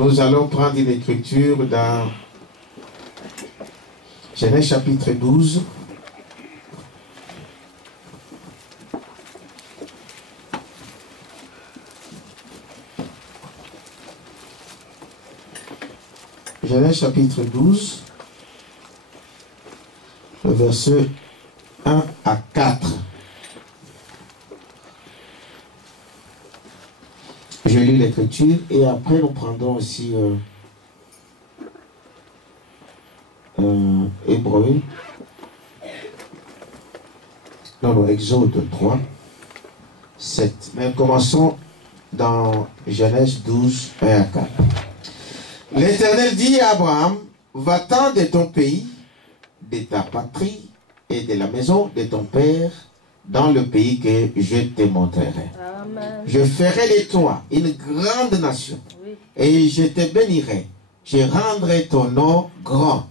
Nous allons prendre une écriture dans Genèse chapitre 12. Genèse chapitre 12, le verset 1 à 4. Je lis l'écriture et après nous prendrons aussi Hébreu. Non, Exode 3, 7. Mais commençons dans Genèse 12, 1 à 4. L'Éternel dit à Abraham, va-t'en de ton pays, de ta patrie et de la maison de ton père dans le pays que je te montrerai. Amen. Je ferai de toi une grande nation et je te bénirai. Je rendrai ton nom grand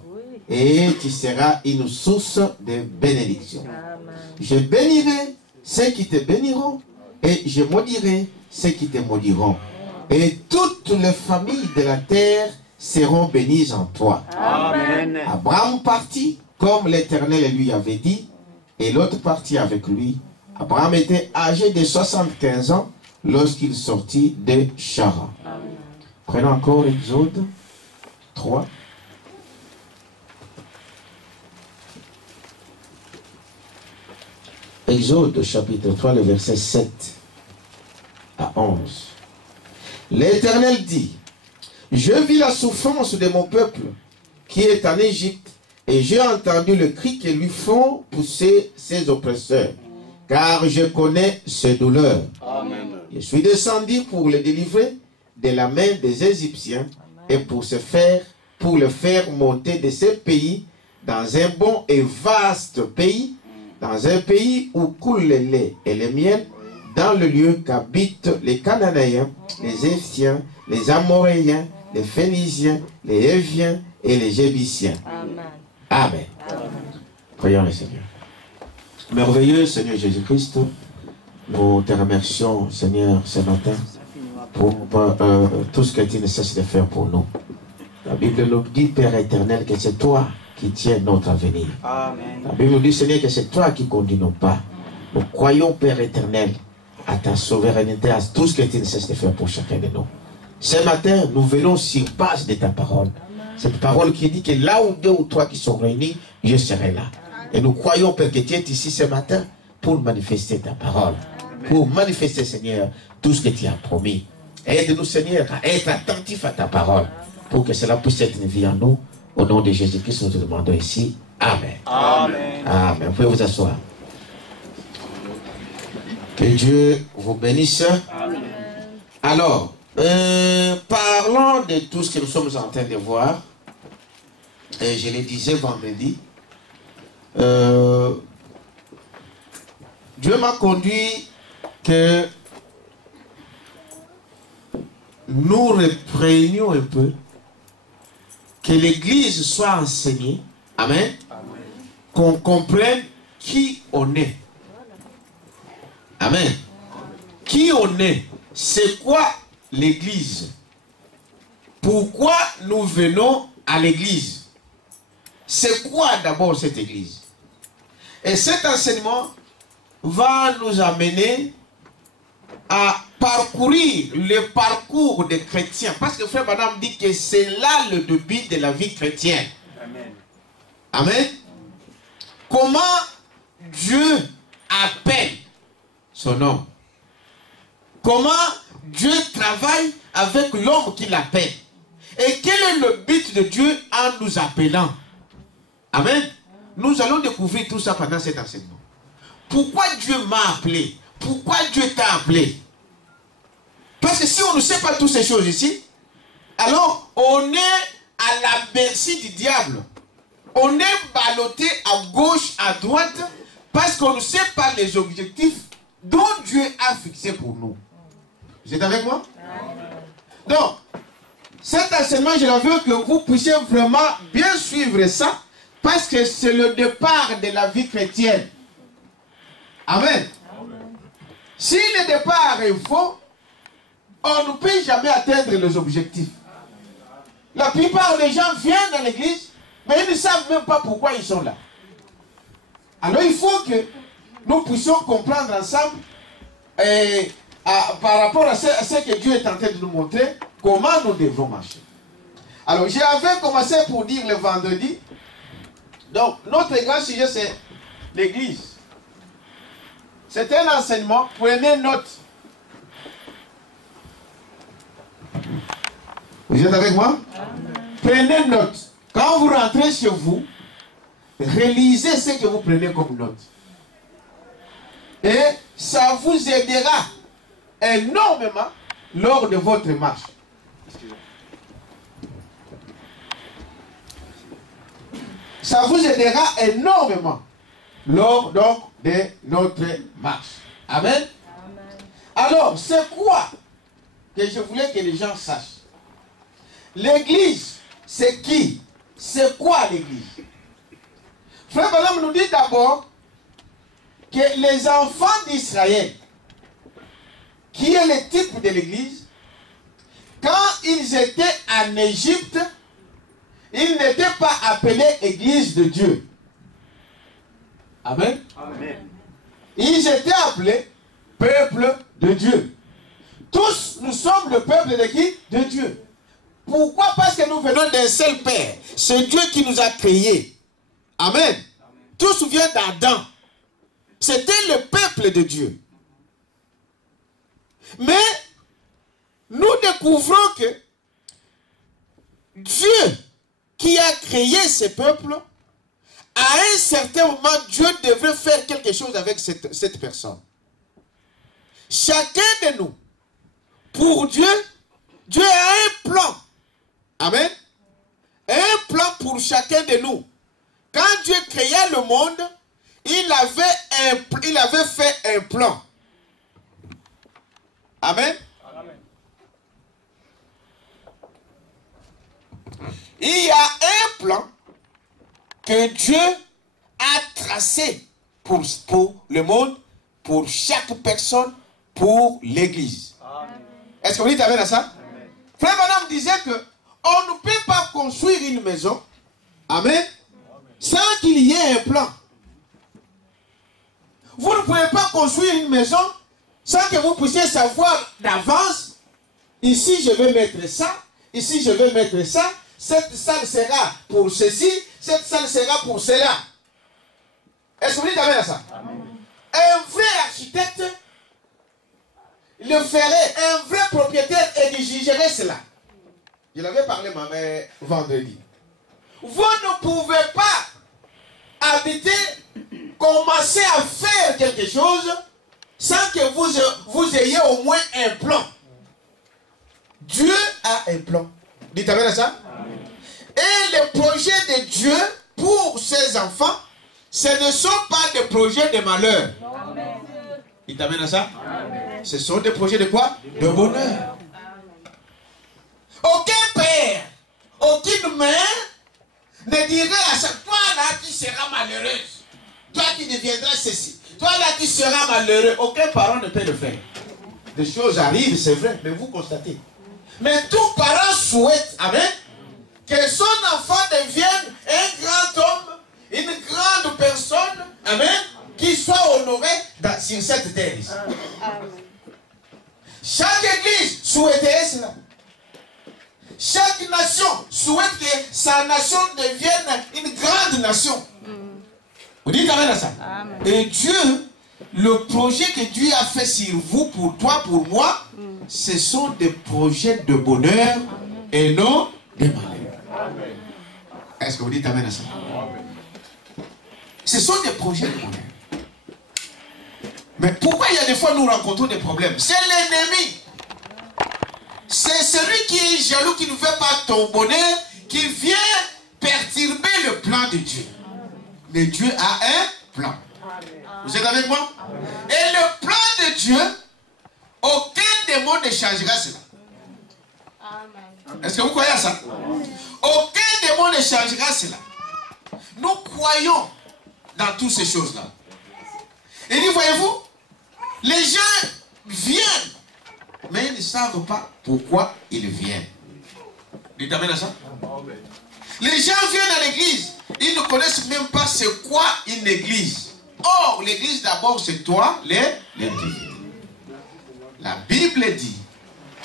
et tu seras une source de bénédiction. Amen. Je bénirai ceux qui te béniront et je maudirai ceux qui te maudiront. Et toutes les familles de la terre seront bénies en toi. Amen. Abraham partit comme l'Éternel lui avait dit, et l'autre partit avec lui. Abraham était âgé de 75 ans lorsqu'il sortit de Charan. Amen. Prenons encore Exode 3. Exode chapitre 3, le verset 7 à 11. L'Éternel dit, je vis la souffrance de mon peuple qui est en Égypte et j'ai entendu le cri que lui font pousser ses oppresseurs, car je connais ses douleurs. Amen. Je suis descendu pour le délivrer de la main des Égyptiens et pour le faire monter de ce pays dans un bon et vaste pays, dans un pays où coule le lait et le miel, dans le lieu qu'habitent les Cananéens, les Éthiopiens, les Amoréens, les Phéniciens, les Éviens et les Jébusiens. Amen. Amen. Amen. Prions le Seigneur. Merveilleux Seigneur Jésus-Christ, nous te remercions Seigneur ce matin pour tout ce que tu ne cesses de faire pour nous. La Bible nous dit, Père éternel, que c'est toi qui tiens notre avenir. Amen. La Bible nous dit, Seigneur, que c'est toi qui conduis nos pas. Nous croyons, Père éternel, à ta souveraineté, à tout ce que tu ne cesses de faire pour chacun de nous. Ce matin, nous venons sur base de ta parole. Amen. Cette parole qui dit que là où deux ou trois qui sont réunis, je serai là. Amen. Et nous croyons, Père, que tu es ici ce matin pour manifester ta parole. Amen. Pour manifester, Seigneur, tout ce que tu as promis. Aide-nous, Seigneur, à être attentifs à ta parole. Pour que cela puisse être une vie en nous. Au nom de Jésus-Christ, nous te demandons ici. Amen. Amen. Amen. Vous pouvez vous asseoir. Que Dieu vous bénisse. Amen. Alors, parlons de tout ce que nous sommes en train de voir. Et je le disais vendredi. Dieu m'a conduit que nous reprenions un peu, que l'Église soit enseignée. Amen. Amen. Qu'on comprenne qui on est. Amen. Qui on est? C'est quoi l'Église? Pourquoi nous venons à l'Église? C'est quoi d'abord cette Église? Et cet enseignement va nous amener à parcourir le parcours des chrétiens. Parce que frère Madame dit que c'est là le début de la vie chrétienne. Amen. Amen. Comment Dieu appelle son nom? Comment Dieu travaille avec l'homme qui l'appelle? Et quel est le but de Dieu en nous appelant? Amen. Nous allons découvrir tout ça pendant cet enseignement. Pourquoi Dieu m'a appelé? Pourquoi Dieu t'a appelé? Parce que si on ne sait pas toutes ces choses ici, alors on est à la merci du diable. On est ballotté à gauche, à droite, parce qu'on ne sait pas les objectifs dont Dieu a fixés pour nous. Vous êtes avec moi? Donc, cet enseignement, je veux que vous puissiez vraiment bien suivre ça, parce que c'est le départ de la vie chrétienne. Amen. Si le départ est faux, on ne peut jamais atteindre les objectifs. La plupart des gens viennent dans l'église, mais ils ne savent même pas pourquoi ils sont là. Alors il faut que nous puissions comprendre ensemble par rapport à ce que Dieu est en train de nous montrer, comment nous devons marcher. Alors j'avais commencé pour dire le vendredi. Donc notre grand sujet c'est l'église. C'est un enseignement, prenez note. Vous êtes avec moi? Prenez note. Quand vous rentrez chez vous, réalisez ce que vous prenez comme note. Et ça vous aidera énormément lors de votre marche. Ça vous aidera énormément lors donc de notre marche. Amen. Amen. Alors, c'est quoi que je voulais que les gens sachent? L'église, c'est qui? C'est quoi l'église? Frère Balaam nous dit d'abord que les enfants d'Israël, qui est le type de l'église, quand ils étaient en Égypte, ils n'étaient pas appelés église de Dieu. Amen. Amen. Ils étaient appelés peuple de Dieu. Tous, nous sommes le peuple de qui? De Dieu. Pourquoi? Parce que nous venons d'un seul Père. C'est Dieu qui nous a créés. Amen. Amen. Tous viennent d'Adam. C'était le peuple de Dieu. Mais nous découvrons que Dieu qui a créé ce peuple, à un certain moment, Dieu devrait faire quelque chose avec cette personne. Chacun de nous, pour Dieu, Dieu a un plan. Amen. Un plan pour chacun de nous. Quand Dieu créait le monde, il avait fait un plan. Amen. Amen. Il y a un plan que Dieu a tracé pour le monde, pour chaque personne, pour l'église. Est-ce que vous dites amen à ça? Amen. Frère Madame disait que on ne peut pas construire une maison, amen, sans qu'il y ait un plan. Vous ne pouvez pas construire une maison sans que vous puissiez savoir d'avance, ici je vais mettre ça, ici je vais mettre ça, cette salle sera pour ceci, cette salle sera pour cela. Est-ce que vous dites amen à ça? Amen. Un vrai architecte le ferait, un vrai propriétaire exigerait cela. Je l'avais parlé ma mère vendredi. Vous ne pouvez pas habiter, commencer à faire quelque chose sans que vous ayez au moins un plan. Dieu a un plan. Dites amen à ça? Amen. Et les projets de Dieu pour ses enfants, ce ne sont pas des projets de malheur. Amen. Dites amen à ça? Amen. Ce sont des projets de quoi? De bonheur. Aucun père, aucune mère ne dirait à chaque fois là tu seras malheureuse. Toi qui deviendras ceci. Toi là tu seras malheureux. Aucun parent ne peut le faire. Des choses arrivent, c'est vrai, mais vous constatez. Mais tout parent souhaite, amen, que son enfant devienne un grand homme, une grande personne, amen, qui soit honoré sur cette terre. Chaque église souhaiterait cela. Chaque nation souhaite que sa nation devienne une grande nation. Vous dites amen à ça? Amen. Et Dieu, le projet que Dieu a fait sur vous, pour toi, pour moi, ce sont des projets de bonheur et non de malheur. Est-ce que vous dites amen à ça? Amen. Ce sont des projets de bonheur. Mais pourquoi il y a des fois nous rencontrons des problèmes? C'est l'ennemi. C'est celui qui est jaloux, qui ne veut pas ton bonheur, qui vient perturber le plan de Dieu. Mais Dieu a un plan. Vous êtes avec moi? Et le plan de Dieu, aucun démon ne changera cela. Est-ce que vous croyez à ça? Aucun démon ne changera cela. Nous croyons dans toutes ces choses-là. Et dit, voyez-vous, les gens viennent, mais ils ne savent pas pourquoi ils viennent. Dites amen à ça. Les gens viennent à l'église, ils ne connaissent même pas c'est quoi une église. Or, l'église d'abord c'est toi, l'individu. La Bible dit,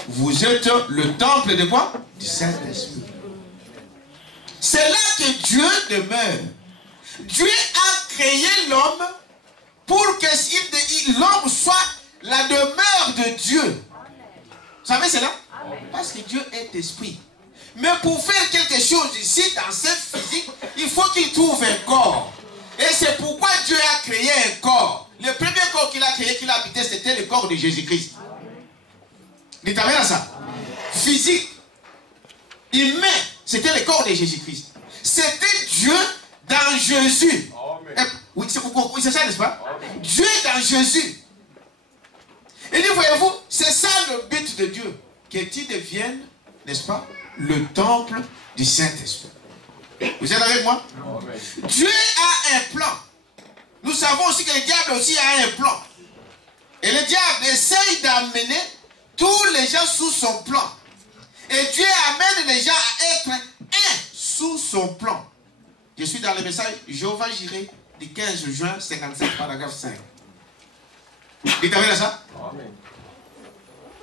vous êtes le temple de quoi? Du Saint-Esprit. C'est là que Dieu demeure. Dieu a créé l'homme pour que l'homme soit la demeure de Dieu. Vous savez cela? Parce que Dieu est esprit. Mais pour faire quelque chose ici, dans cette physique, il faut qu'il trouve un corps. Et c'est pourquoi Dieu a créé un corps. Le premier corps qu'il a créé, qu'il habitait, c'était le corps de Jésus-Christ. Dites amen à ça. Physique, humain, c'était le corps de Jésus-Christ. C'était Dieu dans Jésus. Oui, c'est ça, n'est-ce pas? Dieu dans Jésus. Et dit, voyez-vous, c'est ça le but de Dieu. Que tu deviennes, n'est-ce pas, le temple du Saint-Esprit. Vous êtes avec moi? Dieu a un plan. Nous savons aussi que le diable aussi a un plan. Et le diable essaye d'amener tous les gens sous son plan. Et Dieu amène les gens à être un sous son plan. Je suis dans le message Jéhovah Jireh du 15 juin 57, paragraphe 5. Dites avec ça?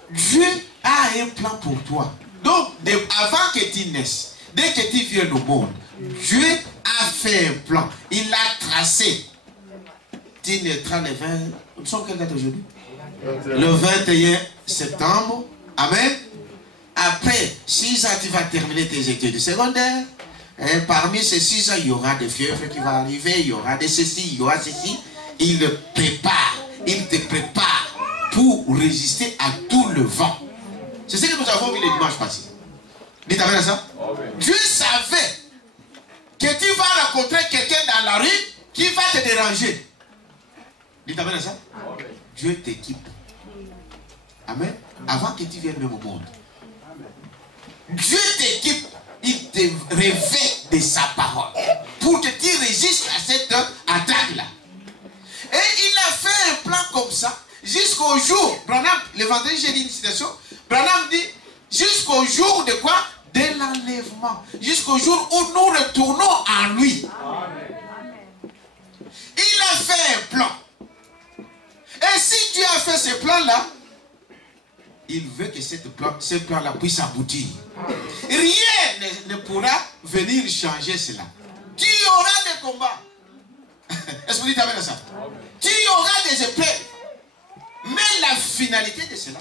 Dieu a un plan pour toi. Donc, avant que tu naisses, dès que tu viennes au monde, Dieu a fait un plan. Il l'a tracé. Tu naîtras le 20... Nous sommes quelle date aujourd'hui? Le 21 septembre. Amen. Après 6 ans, tu vas terminer tes études secondaires. Et parmi ces 6 ans, il y aura des fièvres qui vont arriver, il y aura des ceci, il y aura ceci. Il te prépare pour résister à tout le vent. C'est ce que nous avons vu le dimanche passé. Dites amen à ça. Dieu savait que tu vas rencontrer quelqu'un dans la rue qui va te déranger. Dites amen à ça. Dieu t'équipe. Amen. Avant que tu viennes même au monde. Dieu t'équipe. Il te révèle de sa parole pour que tu résistes à cette attaque-là. Et il a fait un plan comme ça jusqu'au jour, Branham, le vendredi j'ai dit une citation, Branham dit jusqu'au jour de quoi? De l'enlèvement. Jusqu'au jour où nous retournons en lui. Il a fait un plan. Et si Dieu a fait ce plan-là, il veut que ce plan-là puisse aboutir. Rien ne pourra venir changer cela. Tu y auras des combats. Est-ce que vous dites amen à ça? Tu y auras des épreuves. Mais la finalité de cela,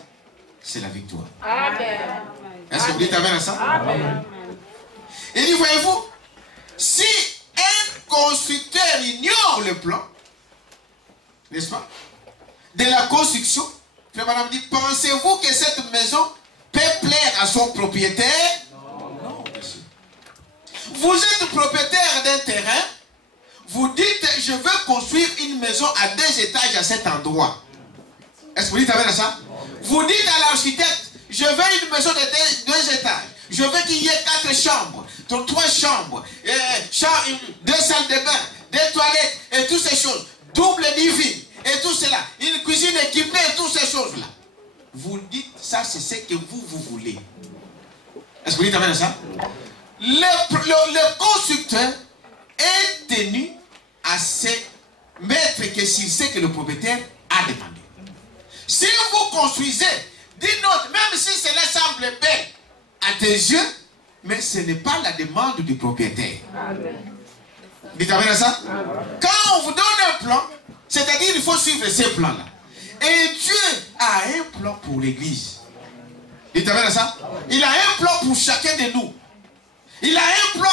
c'est la victoire. Amen. Est-ce que vous dites amen à ça? Amen. Et dit, voyez-vous, si un constructeur ignore le plan, n'est-ce pas, de la construction, Frère Madame dit, pensez-vous que cette maison peut plaire à son propriétaire? Non, monsieur. Vous êtes propriétaire d'un terrain, vous dites, je veux construire une maison à 2 étages à cet endroit. Est-ce que vous dites avec ça? Vous dites à l'architecte, je veux une maison de 2 étages. Je veux qu'il y ait 4 chambres, 3 chambres, 2 salles de bain, 2 toilettes et toutes ces choses. Double living et tout cela. Une cuisine équipée et toutes ces choses-là. Vous dites, ça c'est ce que vous voulez. Est-ce que vous dites avec ça? Le constructeur est tenu à se mettre que s'il sait que le propriétaire a demandé. Si vous construisez, dites-nous, même si cela semble belle à tes yeux, mais ce n'est pas la demande du propriétaire. Dites amen à ça? Quand on vous donne un plan, c'est-à-dire il faut suivre ces plans-là. Et Dieu a un plan pour l'église. Dites amen à ça? Il a un plan pour chacun de nous. Il a un plan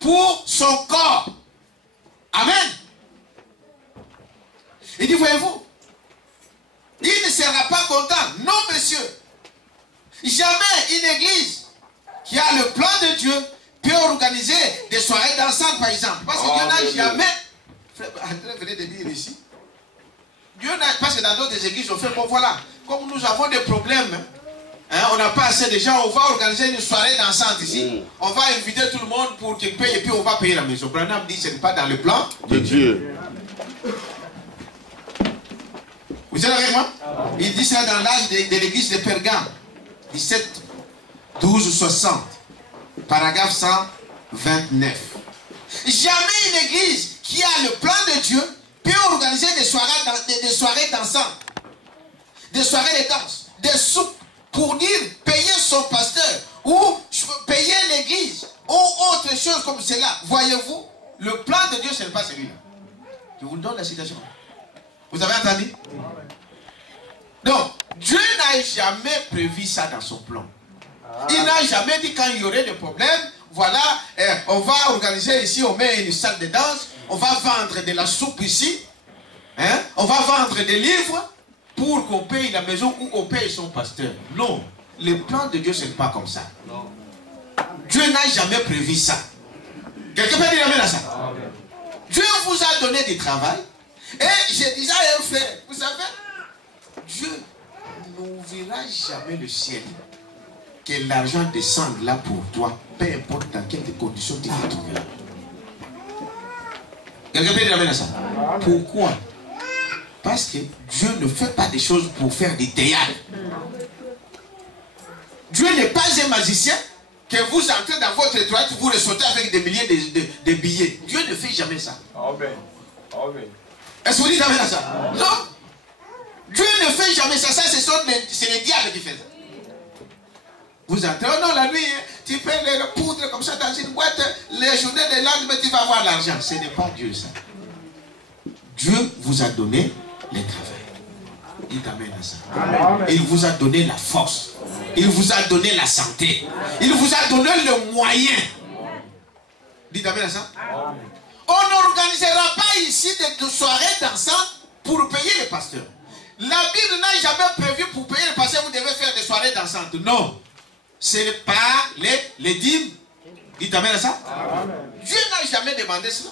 pour son corps. Amen. Il dit, voyez-vous, il ne sera pas content. Non, monsieur. Jamais une église qui a le plan de Dieu peut organiser des soirées dansantes, par exemple. Parce que Dieu n'a jamais... Frère, venez de dire ici. Dieu n'a... Parce que dans d'autres églises, on fait, bon voilà, comme nous avons des problèmes, hein, on n'a pas assez de gens, on va organiser une soirée dansante ici. On va inviter tout le monde pour qu'ils payent et puis on va payer la maison. Branham dit, ce n'est pas dans le plan de Dieu. Vous êtes avec moi? Il dit ça dans l'âge de l'église de Pergame, 17, 12, 60. paragraphe 129. Jamais une église qui a le plan de Dieu peut organiser des soirées dansantes, des soirées de danse, des soupes pour dire payer son pasteur ou payer l'église ou autre chose comme cela. Voyez-vous, le plan de Dieu, ce n'est pas celui-là. Je vous donne la citation. Vous avez entendu? Donc, Dieu n'a jamais prévu ça dans son plan. Il n'a jamais dit quand il y aurait des problèmes, voilà, on va organiser ici, on met une salle de danse, on va vendre de la soupe ici, hein, on va vendre des livres pour qu'on paye la maison ou on paye son pasteur. Non, le plan de Dieu, ce n'est pas comme ça. Non. Dieu n'a jamais prévu ça. Quelqu'un peut dire amen à ça? Amen. Dieu vous a donné du travail. Et j'ai déjà un frère, vous savez, Dieu n'ouvrira jamais le ciel. Que l'argent descende là pour toi, peu importe dans quelles conditions tu te trouves. Quelqu'un peut dire amen à ça? Pourquoi? Parce que Dieu ne fait pas des choses pour faire des théâtres. Dieu n'est pas un magicien que vous entrez dans votre toilette, vous ressortez avec des milliers de billets. Dieu ne fait jamais ça. Amen. Amen. Est-ce que vous dites amen à ça? Amen. Non. Dieu ne fait jamais ça. Ça, c'est les diables qui font ça. Vous entrez, oh non, la nuit, tu fais les poudres comme ça dans une boîte, les journées de lendemain, tu vas avoir l'argent. Ce n'est pas Dieu, ça. Dieu vous a donné le travail. Dites amen à ça. Amen. Il vous a donné la force. Il vous a donné la santé. Il vous a donné le moyen. Dites amen à ça. Amen. On n'organisera pas ici de soirées dansantes pour payer les pasteurs. La Bible n'a jamais prévu pour payer les pasteurs, vous devez faire des soirées dansantes. Non. Ce n'est pas les dîmes. Dites amen à ça. Amen. Dieu n'a jamais demandé cela.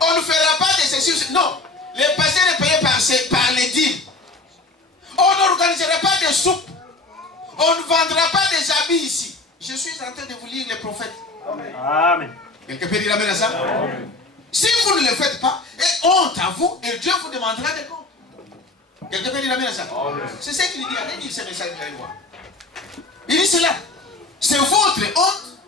On ne fera pas de ceci. Non. Les pasteurs sont payés par les dîmes. On n'organisera pas de soupe. On ne vendra pas des habits ici. Je suis en train de vous lire les prophètes. Amen. Quelqu'un peut dire amen à ça? Amen. Si vous ne le faites pas, et honte à vous, et Dieu vous demandera des comptes. Quelqu'un peut dire amen à ça? C'est ce qu'il dit. Allez dire ce message avec moi. Il dit cela. C'est votre honte.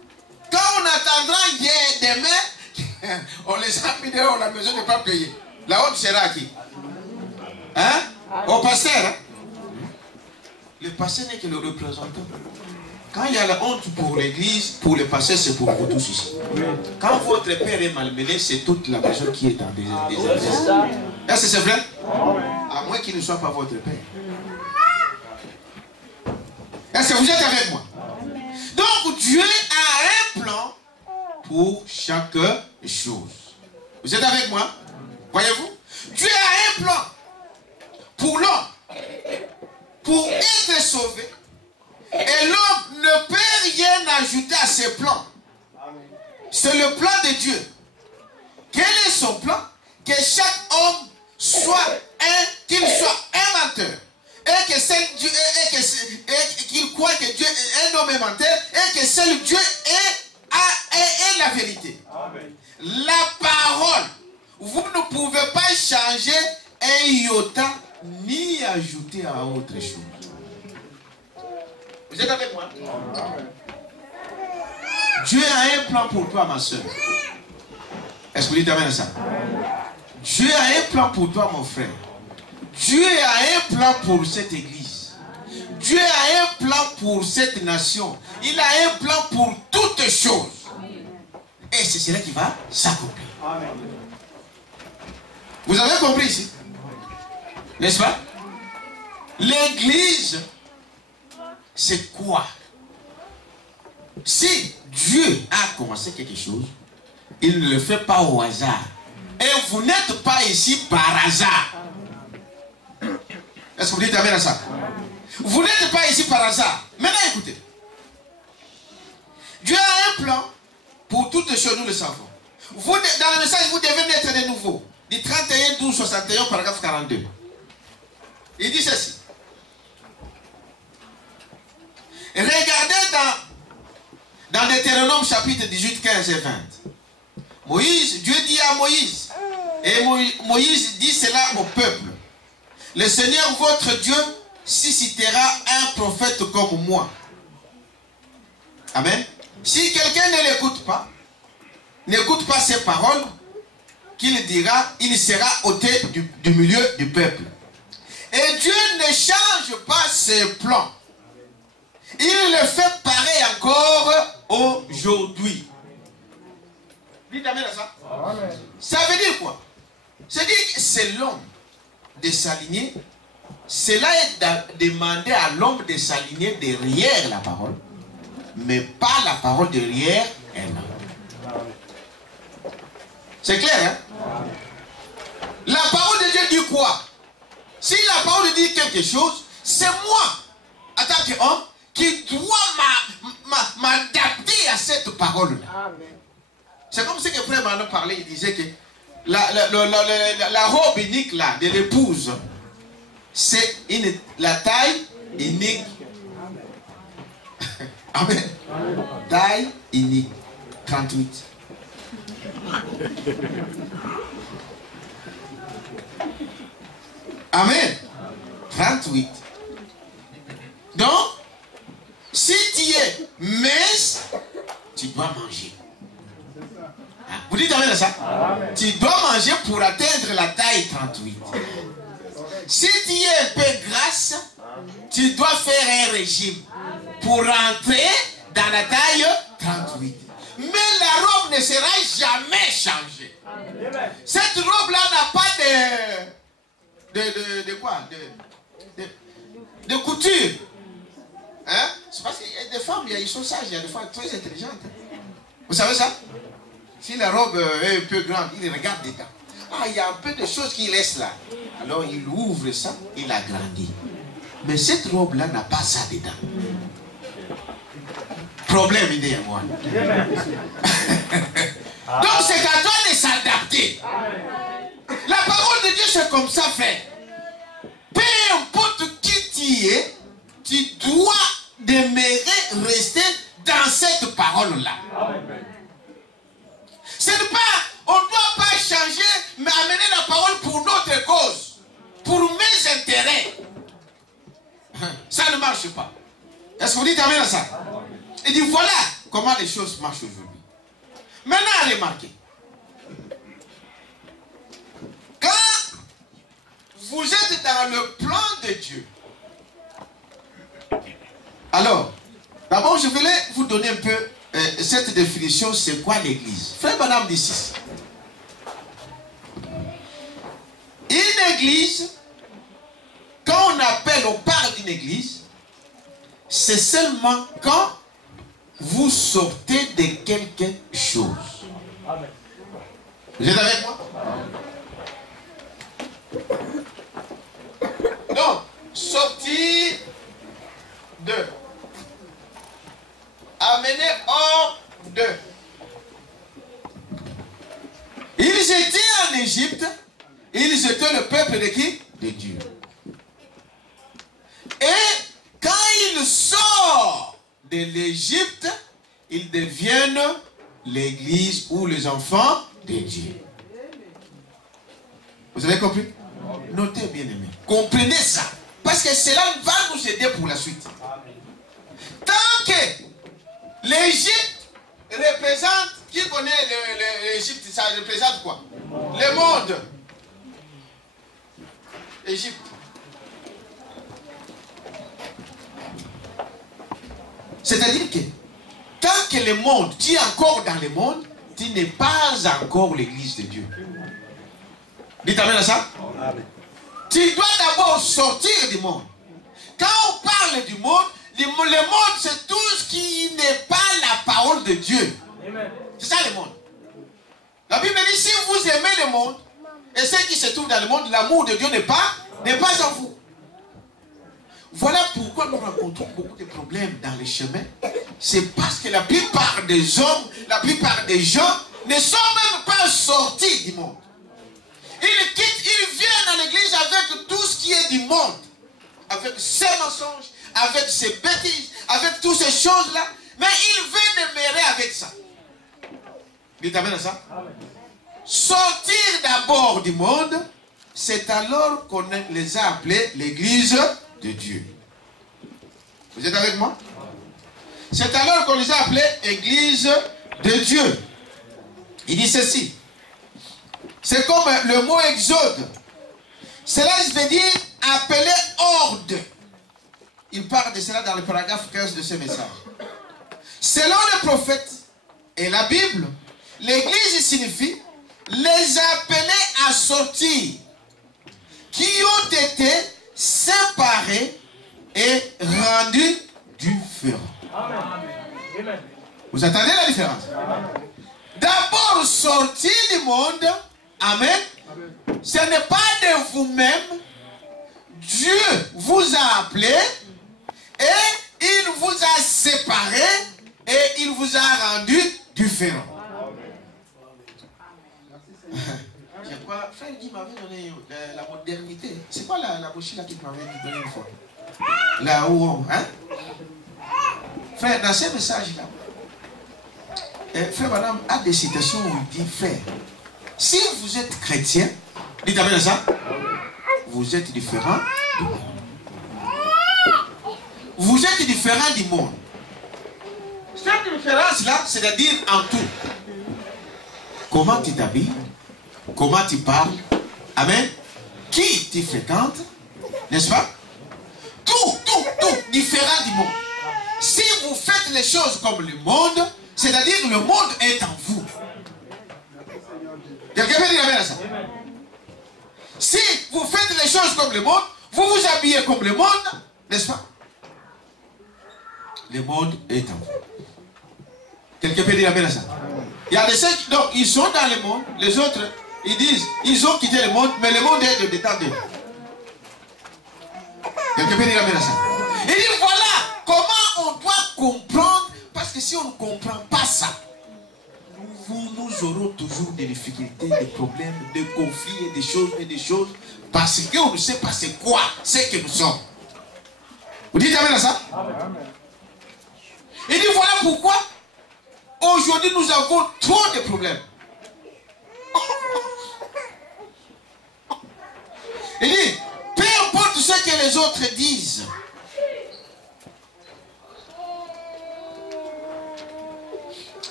Quand on attendra hier, demain, on les a mis dehors, la maison n'est pas payée. La honte sera à qui? Hein? Au pasteur. Hein? Le pasteur n'est que le représentant. Quand il y a la honte pour l'église, pour le pasteur, c'est pour vous tous ici. Quand votre père est malmené, c'est toute la maison qui est dans des Est-ce que c'est vrai? À moins qu'il ne soit pas votre père. Est-ce que vous êtes avec moi? Donc Dieu a un plan pour chaque chose. Vous êtes avec moi? Voyez-vous? Dieu a un plan pour l'homme, pour être sauvé. Et l'homme ne peut rien ajouter à ses plans. C'est le plan de Dieu. Quel est son plan? Que chaque homme qu'il soit un menteur. Et qu'il croit que Dieu est un homme menteur. Et que seul Dieu est la vérité. Amen. La parole. Vous ne pouvez pas changer un iota ni ajouter à autre chose. Vous êtes avec moi? Dieu a un plan pour toi, ma soeur. Est-ce que vous dites amen à ça? Dieu a un plan pour toi, mon frère. Dieu a un plan pour cette église. Dieu a un plan pour cette nation. Il a un plan pour toutes choses. Et c'est cela qui va s'accomplir. Vous avez compris ici? N'est-ce pas? L'église, c'est quoi? Si Dieu a commencé quelque chose, il ne le fait pas au hasard. Et vous n'êtes pas ici par hasard. Est-ce que vous dites amen à ça? Vous n'êtes pas ici par hasard. Maintenant écoutez. Dieu a un plan pour toutes les choses, nous le savons. Vous, dans le message, vous devez naître de nouveau. Du 31, 12, 61, paragraphe 42. Il dit ceci. Regardez dans Deutéronome chapitre 18, 15 et 20. Moïse, Dieu dit à Moïse, et Moïse dit cela au peuple. Le Seigneur votre Dieu suscitera un prophète comme moi. Amen. Si quelqu'un ne l'écoute pas, n'écoute pas ses paroles, qu'il dira, il sera ôté du milieu du peuple. Et Dieu ne change pas ses plans. Il le fait pareil encore aujourd'hui. Dites amen à ça. Amen. Ça veut dire quoi? C'est-à-dire que c'est l'homme de s'aligner. Cela est demander à l'homme de s'aligner derrière la parole, mais pas la parole derrière elle. C'est clair, hein? La parole de Dieu dit quoi? Si la parole dit quelque chose, c'est moi, en tant qu'homme, qui doit m'adapter à cette parole-là. C'est comme ce que Frère Manon parlait, il disait que la robe unique là, de l'épouse, c'est la taille unique. Amen. Taille unique. 38. Amen. 38. Donc, si tu es mince, tu dois manger. Vous dites amen à ça? Amen. Tu dois manger pour atteindre la taille 38. Si tu es un peu grasse, tu dois faire un régime pour rentrer dans la taille 38. Mais la robe ne sera jamais changée. Cette robe-là n'a pas de quoi? De couture. Hein? C'est parce qu'il y a des femmes, ils sont sages, il y a des femmes très intelligentes. Vous savez ça? Si la robe est un peu grande, il regarde dedans. Ah, il y a un peu de choses qu'il laisse là. Alors il ouvre ça, il agrandit. Mais cette robe-là n'a pas ça dedans. Problème, il est à moi. Donc c'est à toi de s'adapter. La parole de Dieu, c'est comme ça fait. Peu importe qui tu es, tu dois demeurer, rester dans cette parole-là. Ce n'est pas, on ne doit pas changer, mais amener la parole pour notre cause, pour mes intérêts. Ça ne marche pas. Est-ce que vous dites amen à ça? Il dit voilà comment les choses marchent aujourd'hui. Maintenant, remarquez. Quand vous êtes dans le plan de Dieu, alors, d'abord je voulais vous donner un peu cette définition, c'est quoi l'église? Frère Madame d'ici. Une église, quand on parle d'une église, c'est seulement quand vous sortez de quelque chose. Vous êtes avec moi? Donc, sortir de, amener hors de. Ils étaient en Égypte, ils étaient le peuple de qui? De Dieu. Et quand ils sortent de l'Égypte, ils deviennent l'église ou les enfants de Dieu. Vous avez compris? Notez bien aimé. Comprenez ça. Parce que cela va nous aider pour la suite. Tant que l'Égypte représente, qui connaît l'Égypte, ça représente quoi? Le monde. Égypte. C'est-à-dire que tant que le monde, tu es encore dans le monde, tu n'es pas encore l'église de Dieu. Dites amen à ça? Amen. Tu dois d'abord sortir du monde. Quand on parle du monde, le monde c'est tout ce qui n'est pas la parole de Dieu. C'est ça le monde. La Bible dit si vous aimez le monde et ceux qui se trouvent dans le monde, l'amour de Dieu n'est pas en vous. Voilà pourquoi nous rencontrons beaucoup de problèmes dans les chemins. C'est parce que la plupart des hommes, la plupart des gens ne sont même pas sortis du monde. Ils viennent dans l'église avec tout ce qui est du monde. Avec ses mensonges, avec ses bêtises, avec toutes ces choses-là. Mais ils veulent demeurer avec ça. Dites amen à ça? Amen. Sortir d'abord du monde, c'est alors qu'on les a appelés l'église de Dieu. Vous êtes avec moi? C'est alors qu'on les a appelés église de Dieu. Il dit ceci. C'est comme le mot exode. Cela veut dire appeler horde. Il parle de cela dans le paragraphe 15 de ce message. Selon les prophètes et la Bible, l'église signifie les appeler à sortir, qui ont été séparés et rendus différents. Vous entendez la différence? D'abord sortir du monde, amen. Ce n'est pas de vous-même. Dieu vous a appelé et il vous a séparé et il vous a rendu différents. Je crois, frère Guy m'avait donné la modernité. C'est quoi la bouchée là qu'il m'avait donné une fois? Là-haut, hein? Frère, dans ce message-là, frère Madame a des citations où il dit, frère, si vous êtes chrétien, dites amen ça, vous êtes différent du monde. Vous êtes différent du monde. Cette différence-là, c'est-à-dire en tout. Comment tu t'habilles, comment tu parles, amen, qui tu fréquentes, n'est-ce pas? Tout différent du monde. Si vous faites les choses comme le monde, c'est-à-dire le monde est en vous. Quelqu'un peut dire amen à ça? Si vous faites les choses comme le monde, vous vous habillez comme le monde, n'est-ce pas? Le monde est en vous. Quelqu'un peut dire amen à ça? Il y a des gens qui, donc, ils sont dans le monde, les autres, ils disent, ils ont quitté le monde, mais le monde est dedans d'eux. Quelqu'un peut dire amen à ça? Il dit, voilà comment on doit comprendre, parce que si on ne comprend pas ça, nous aurons toujours des difficultés, des problèmes, des conflits et des choses, parce qu'on ne sait pas c'est quoi, c'est que nous sommes. Vous dites amen à ça? Amen. Il dit, voilà pourquoi aujourd'hui nous avons trop de problèmes. Il dit, peu importe ce que les autres disent,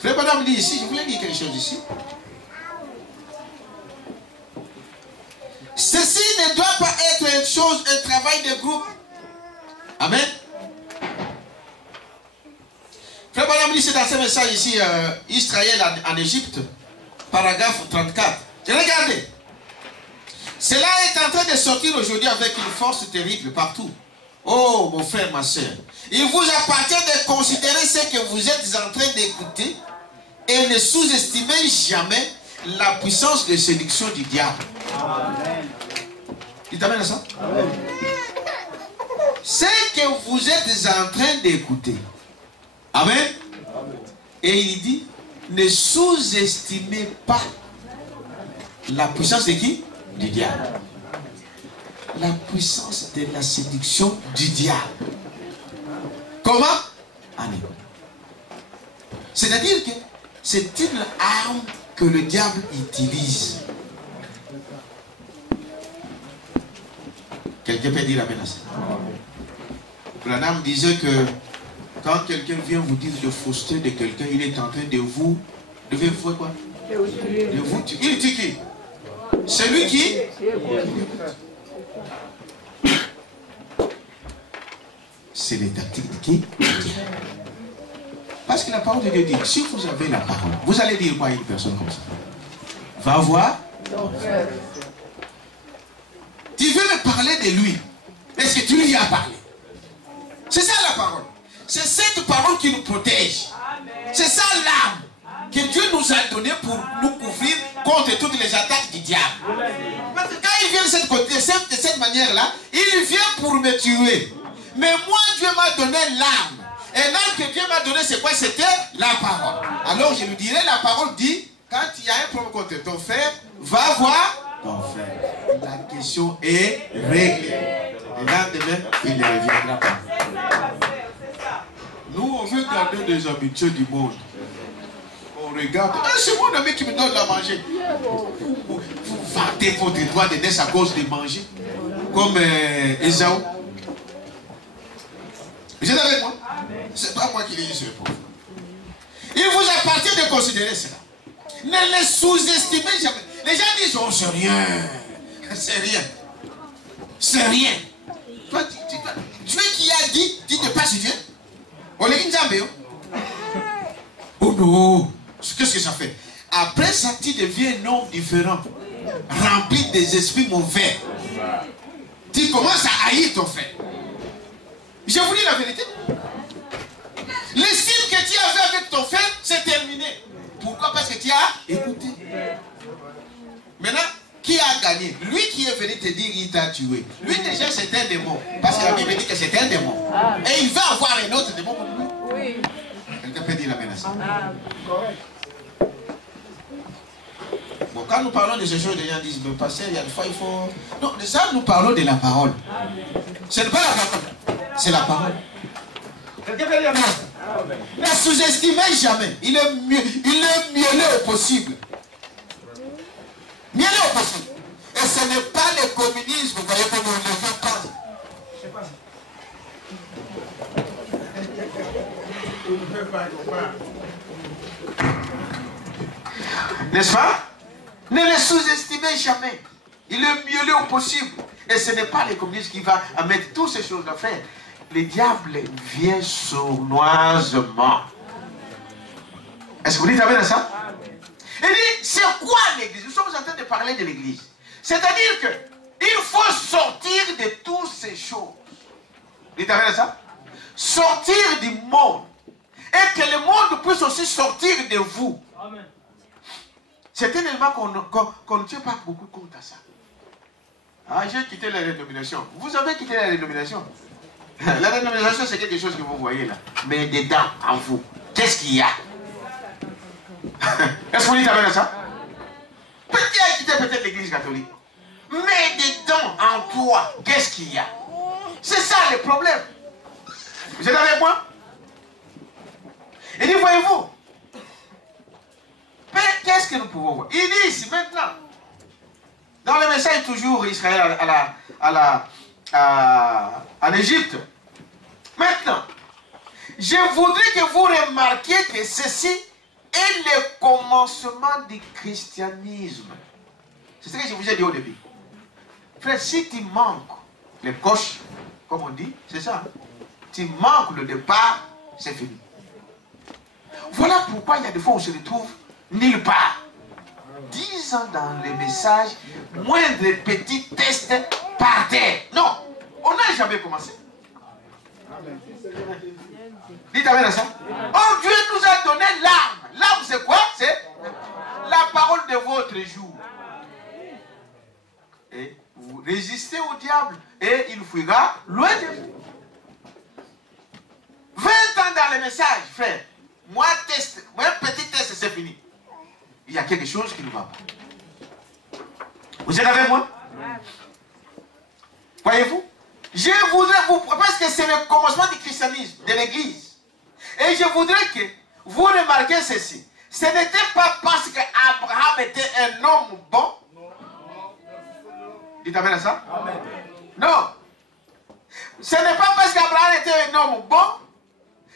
frère Madame dit ici, je voulais dire quelque chose ici. Ceci ne doit pas être une chose, un travail de groupe. Amen. Frère Madame dit, c'est dans ce message ici, Israël en Égypte, paragraphe 34. Regardez. Cela est en train de sortir aujourd'hui avec une force terrible partout. Oh, mon frère, ma soeur. Il vous appartient de considérer ce que vous êtes en train d'écouter et ne sous-estimez jamais la puissance de séduction du diable. Amen. Tu t'amènes à ça? Amen. Ce que vous êtes en train d'écouter. Amen. Amen. Et il dit, ne sous-estimez pas la puissance de qui? Du diable. La puissance de la séduction du diable. Comment? Amen. C'est-à-dire que c'est une arme que le diable utilise. Quelqu'un peut dire amen à ça? Branham disait que quand quelqu'un vient vous dire de fausseté de quelqu'un, il est en train de vous... De vous faire quoi? De vous tuer. Il tue qui? Celui qui... C'est les tactiques de qui? Parce que la parole de Dieu dit, si vous avez la parole, vous allez dire quoi à une personne comme ça? Va voir. Tu veux me parler de lui. Est-ce que tu lui as parlé? C'est ça la parole. C'est cette parole qui nous protège. C'est ça l'arme que Dieu nous a donnée pour nous couvrir contre toutes les attaques du diable. Parce que quand il vient de cette manière-là, il vient pour me tuer. Mais moi, Dieu m'a donné l'arme. Et l'arme que Dieu m'a donné, c'est quoi? C'était la parole. Alors je lui dirai, la parole dit, quand il y a un problème contre ton frère, va voir ton frère. La question est réglée. Et lendemain, il ne reviendra pas. Nous, on veut garder des habitudes du monde. On regarde. Ah, c'est mon ami qui me donne à manger. Vous vantez votre droit de naître à cause de manger. Comme Esaü. Vous êtes avec moi? C'est pas moi qui l'ai dit, c'est le pauvre. Il vous appartient de devez considérer cela. Ne les sous-estimez jamais. Les gens disent, oh, c'est rien. C'est rien. C'est rien. Toi, Dieu qui a dit, tu ne pas sur Dieu. On les dit, oh non. Qu'est-ce que ça fait? Après ça, tu deviens un homme différent. Rempli des esprits mauvais. Tu commences à haïr ton frère. Je vous dis la vérité. L'estime que tu avais avec ton frère, c'est terminé. Pourquoi? Parce que tu as écouté. Maintenant, qui a gagné? Lui qui est venu te dire qu'il t'a tué. Lui déjà c'est un démon. Parce que la Bible dit que c'est un démon. Et il va avoir un autre démon pour lui. Oui. Quelqu'un peut dire la menace. Bon, quand nous parlons de ces choses, les gens disent, mais pasteur, il y a des fois il faut... Non, ça nous parlons de la parole. Ce n'est pas la parole. C'est la parole. Quelqu'un peut dire la menace. Ne sous-estimez jamais. Il est miellé au possible. Miellé au possible. Et ce n'est pas le communisme, vous voyez, comme on le fait pas. Je sais pas. N'est-ce pas? Ne les sous-estimez jamais. Il est miellé au possible. Et ce n'est pas le communisme qui va mettre toutes ces choses à faire. Le diable vient sournoisement. Est-ce que vous dites amen à ça? Il dit, c'est quoi l'église? Nous sommes en train de parler de l'église. C'est-à-dire qu'il faut sortir de toutes ces choses. Dites amen à ça? Sortir du monde. Et que le monde puisse aussi sortir de vous. C'est un élément qu'on ne tient pas beaucoup compte à ça. Ah, j'ai quitté la dénomination. Vous avez quitté la dénomination. La dénomination, c'est quelque chose que vous voyez là. Mais dedans, en vous, qu'est-ce qu'il y a? Est-ce que vous dites amen à ça? Peut-être quitté peut-être l'église catholique. Mais dedans, en toi, qu'est-ce qu'il y a? C'est ça le problème. Vous êtes avec moi? Il dit, voyez-vous, qu'est-ce que nous pouvons voir? Il dit ici, maintenant, dans le message toujours Israël en Égypte, maintenant, je voudrais que vous remarquiez que ceci est le commencement du christianisme. C'est ce que je vous ai dit au début. Frère, si tu manques le coche, comme on dit, c'est ça. Tu manques le départ, c'est fini. Voilà pourquoi il y a des fois où on se retrouve nulle part. 10 ans dans les messages, moindre petit test par terre. Non, on n'a jamais commencé. Dites amen à ça. Oh, Dieu nous a donné l'arme. L'arme c'est quoi? C'est la parole de votre jour. Et vous résistez au diable et il fuira loin de vous. 20 ans dans les messages, frère. Moi, petit test, c'est fini. Il y a quelque chose qui ne va pas. Vous êtes avec moi? Voyez-vous? Je voudrais vous... Parce que c'est le commencement du christianisme, de l'église. Et je voudrais que vous remarquiez ceci. Ce n'était pas parce qu'Abraham était un homme bon. Dites amen à ça? Amen. Non. Ce n'est pas parce qu'Abraham était un homme bon.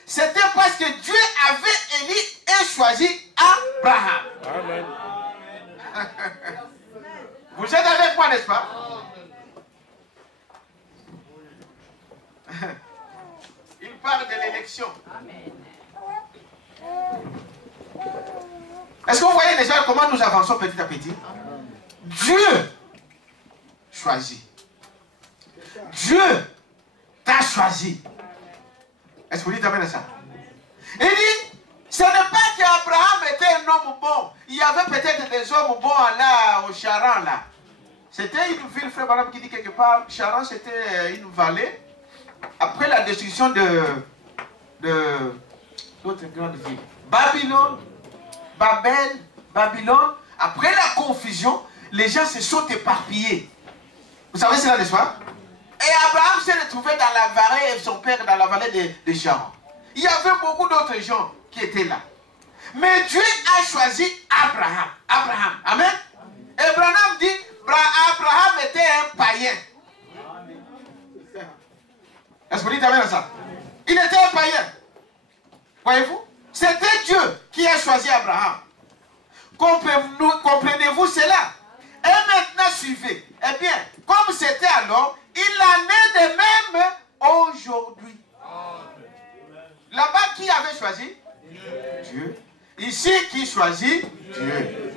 C'était parce que Dieu avait élu et choisi Abraham. Amen. Vous êtes avec moi, n'est-ce pas? Il parle de l'élection. Est-ce que vous voyez déjà comment nous avançons petit à petit? Dieu choisit. Dieu t'a choisi. Est-ce que vous dites amen à ça? Il dit, ce n'est pas qu'Abraham était un homme bon. Il y avait peut-être des hommes bons là, au Charan là. C'était une ville, frère Madame, qui dit quelque part, Charan c'était une vallée. Après la destruction de d'autres grandes villes. Babylone, après la confusion, les gens se sont éparpillés. Vous savez cela, n'est-ce pas? Et Abraham s'est retrouvé dans la vallée, et son père dans la vallée de Charan. Il y avait beaucoup d'autres gens qui étaient là. Mais Dieu a choisi Abraham. Amen. Abraham dit, Abraham était un païen. Est-ce que vous dites amen à ça? Il était un païen. Voyez-vous? C'était Dieu qui a choisi Abraham. Comprenez-vous cela? Et maintenant, suivez. Eh bien, comme c'était alors, il en est de même aujourd'hui. Là-bas, qui avait choisi? Dieu. Ici, qui choisit? Dieu.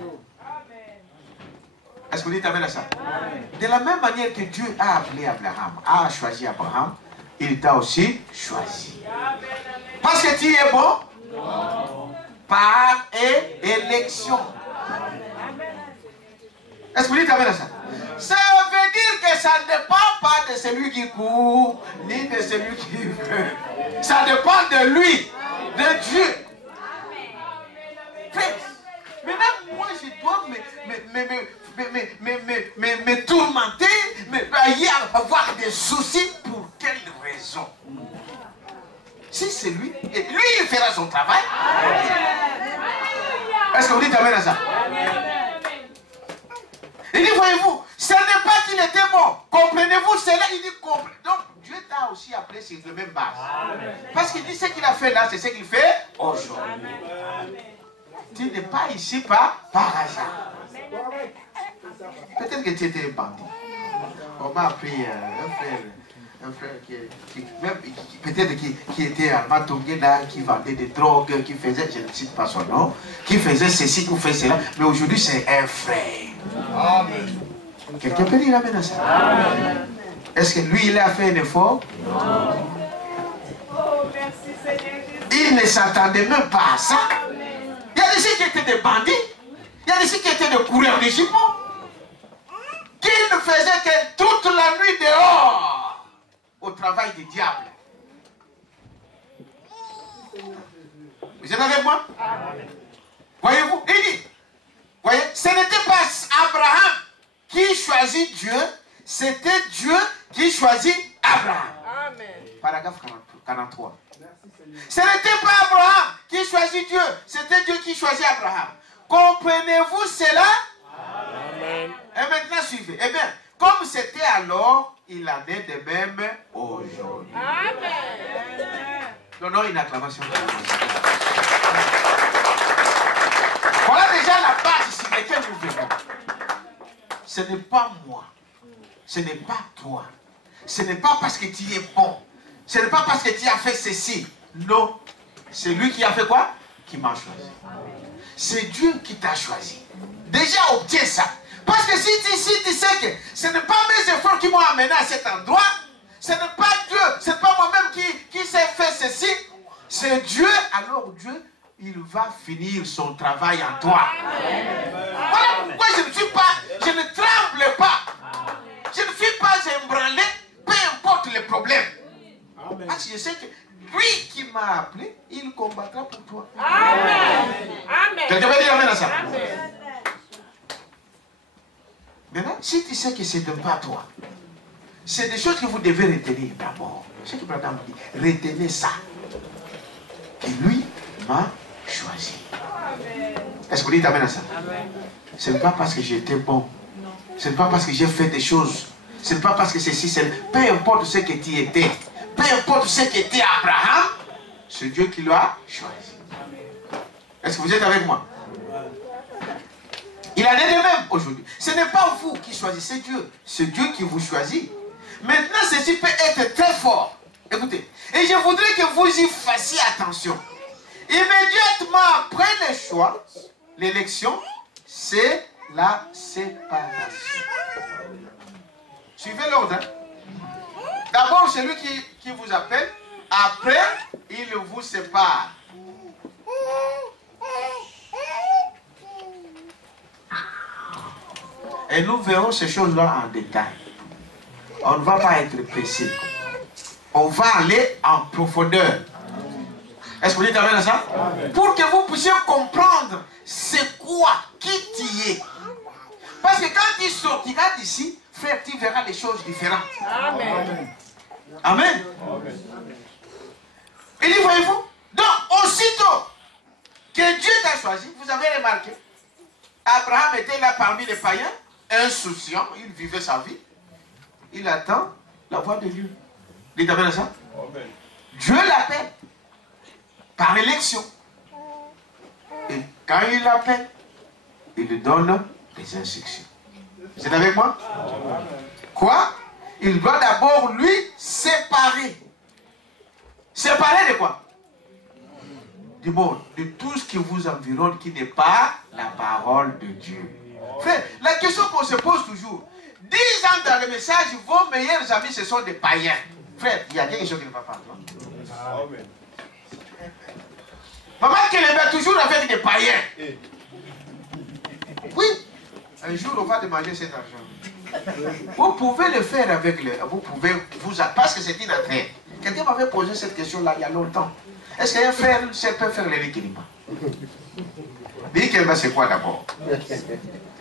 Est-ce que vous dites amen à ça? De la même manière que Dieu a appelé Abraham, a choisi Abraham, il t'a aussi choisi. Parce que tu es bon? Par élection. Est-ce que vous dites amen à ça? Ça veut dire que ça ne dépend pas de celui qui court, ni de celui qui veut. Ça dépend de lui, de Dieu. Maintenant, moi, je dois me tourmenter, avoir des soucis. Pour quelle raison? Si c'est lui, et lui, il fera son travail. Est-ce que vous dites amen à ça? Il dit, voyez-vous, ce n'est pas qu'il était bon. Comprenez-vous cela? Il dit, donc Dieu t'a aussi appelé sur la même base. Parce qu'il dit, ce qu'il a fait là, c'est ce qu'il fait aujourd'hui. Tu n'es pas ici par hasard. Peut-être que tu étais bandit. On m'a appris un frère peut-être qui était à Matongé là, qui vendait des drogues, qui faisait, je ne cite pas son nom, qui faisait ceci, qui faisait cela, mais aujourd'hui c'est un frère. Amen. Quelqu'un peut dire amen à ça? Est-ce que lui il a fait un effort? Non. Il ne s'attendait même pas à ça. Il y a des gens qui étaient des bandits, il y a des gens qui étaient des coureurs de jupons, qui ne faisaient que toute la nuit dehors au travail du diable. Vous êtes avec moi? Voyez-vous? Il dit, voyez, ce n'était pas Abraham qui choisit Dieu, c'était Dieu qui choisit Abraham. Amen. Paragraphe 43. Ce n'était pas Abraham qui choisit Dieu, c'était Dieu qui choisit Abraham. Comprenez-vous cela? Amen. Et maintenant suivez. Eh bien, comme c'était alors, il en est de même aujourd'hui. Amen. Donnons une acclamation. Voilà déjà la base sur laquelle nous venons. Ce n'est pas moi. Ce n'est pas toi. Ce n'est pas parce que tu es bon. Ce n'est pas parce que tu as fait ceci. Non. C'est lui qui a fait quoi? Qui m'a choisi. C'est Dieu qui t'a choisi. Déjà obtiens ça. Parce que si tu sais que ce n'est pas mes efforts qui m'ont amené à cet endroit, ce n'est pas Dieu, ce n'est pas moi-même qui s'est fait ceci, c'est Dieu, alors Dieu, il va finir son travail en toi. Voilà pourquoi je ne tremble pas. Je ne suis pas ébranlé, peu importe les problèmes. Parce que je sais que lui qui m'a appelé, il combattra pour toi. Amen. Quelqu'un veut dire amen à ça? Amen. Maintenant, si tu sais que ce n'est pas toi, c'est des choses que vous devez retenir d'abord. Ce que Abraham dit, retenez ça. Que lui m'a choisi. Est-ce que vous dites amen à ça? Amen. Ce n'est pas parce que j'étais bon. Non. Ce n'est pas parce que j'ai fait des choses. Ce n'est pas parce que ceci, c'est... Peu importe ce que tu étais. Peu importe ce qu'était Abraham, c'est Dieu qui l'a choisi. Est-ce que vous êtes avec moi? Il en est de même aujourd'hui. Ce n'est pas vous qui choisissez Dieu, c'est Dieu qui vous choisit. Maintenant, ceci peut être très fort. Écoutez, et je voudrais que vous y fassiez attention. Immédiatement après le choix, l'élection, c'est la séparation. Suivez l'ordre. D'abord, c'est lui qui vous appelle. Après, il vous sépare. Et nous verrons ces choses-là en détail. On ne va pas être pressé. On va aller en profondeur. Est-ce que vous dites amen à ça? Amen. Pour que vous puissiez comprendre c'est quoi, qui tu es. Parce que quand tu sortiras d'ici, frère, tu verras les choses différentes. Amen. Amen. Amen. Et dit, voyez-vous, donc aussitôt que Dieu t'a choisi, vous avez remarqué, Abraham était là parmi les païens, insouciant, il vivait sa vie. Il attend la voix de Dieu. Dites amen à ça? Amen. Dieu l'appelle par l'élection. Quand il l'appelle, il lui donne des instructions. Vous êtes avec moi? Quoi? Il doit d'abord lui séparer. Séparer de quoi? Du monde, de tout ce qui vous environne, qui n'est pas la parole de Dieu. Frère, la question qu'on se pose toujours, 10 ans dans le message, vos meilleurs amis, ce sont des païens. Frère, il y a quelque chose qui ne va pas. Amen. Maman qui les met toujours avec des païens. Oui. Un jour, on va demander cet argent. Vous pouvez le faire avec le... Vous pouvez... parce que c'est une entrée. Quelqu'un m'avait posé cette question-là il y a longtemps. Est-ce qu'un frère peut faire le l'équilibre? L'équilibre, c'est quoi d'abord?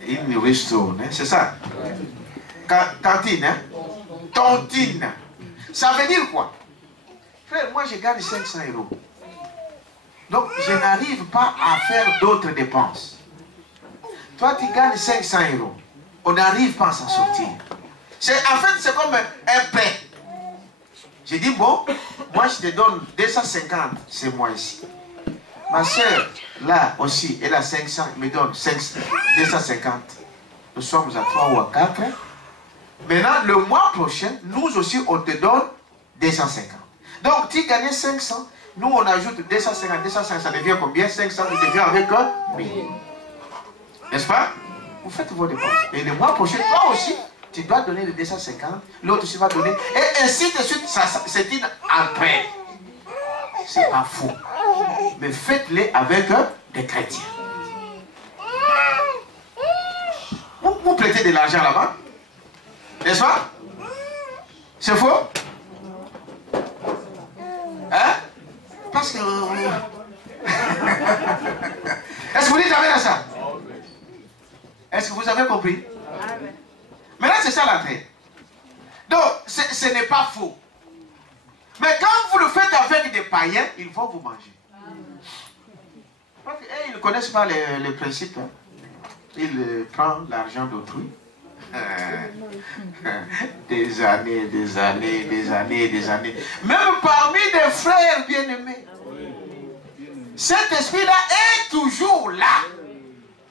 Il nous restaure, hein? C'est ça? Tantine, hein? Tontine. Ça veut dire quoi? Frère, moi je gagne 500 €. Donc je n'arrive pas à faire d'autres dépenses. Toi tu gagnes 500 €. On n'arrive pas à s'en sortir. En fait c'est comme un prêt. J'ai dit bon, moi je te donne 250 ce mois-ci. Ma soeur là aussi elle a 500, elle me donne 250. Nous sommes à 3 ou à 4. Maintenant le mois prochain, nous aussi on te donne 250. Donc tu gagnes 500. Nous, on ajoute 250, 250, ça devient combien? 500, ça devient avec 1000. N'est-ce pas? Vous faites vos dépenses. Et le mois prochain, toi aussi, tu dois donner les 250, l'autre aussi va donner. Et ainsi de suite, c'est une après. C'est pas faux. Mais faites-les avec des chrétiens. Vous prêtez de l'argent là-bas? N'est-ce pas? C'est faux? Hein? Parce que... Est-ce que vous dites amen à ça? Est-ce que vous avez compris? Maintenant, c'est ça l'entrée. Donc, ce n'est pas faux. Mais quand vous le faites avec des païens, ils vont vous manger. Parce qu'ils ne connaissent pas le principe. Hein. Ils prennent l'argent d'autrui. Des années, des années, des années, des années. Même parmi des frères bien-aimés. Cet esprit-là est toujours là.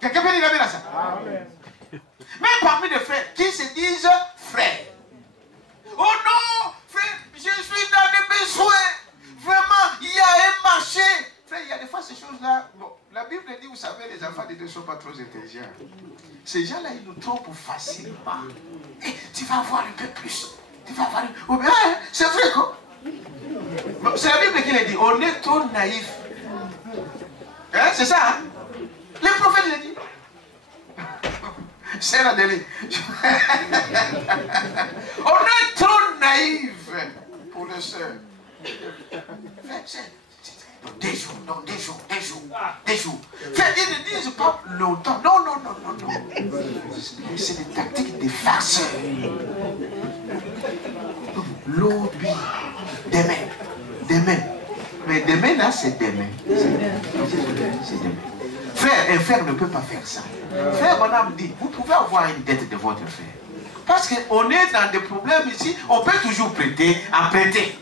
Quelqu'un peut dire à ça? Même parmi des frères qui se disent frères. Oh non, frère, je suis dans des besoins. Vraiment, il y a un marché. Frère, il y a des fois ces choses-là. Bon, la Bible dit, vous savez, les enfants de Dieu ne sont pas trop intelligents. Ces gens-là, ils nous trompent facilement. Et tu vas avoir un peu plus. Tu vas avoir un peu... c'est vrai quoi. C'est la Bible qui l'a dit. On est trop naïf. Hein, c'est ça, hein? Les prophètes l'ont dit. C'est la délai. On est trop naïf pour le seul. Des jours, non, des jours, des jours, des jours. Ils ne disent pas longtemps. Non, non, non, non, non. C'est des tactiques des farceurs. L'autre, demain, demain. Mais demain, là, c'est demain. C'est demain. Frère, un frère ne peut pas faire ça. Frère, mon âme dit, vous pouvez avoir une dette de votre frère. Parce qu'on est dans des problèmes ici, on peut toujours prêter, en prêter.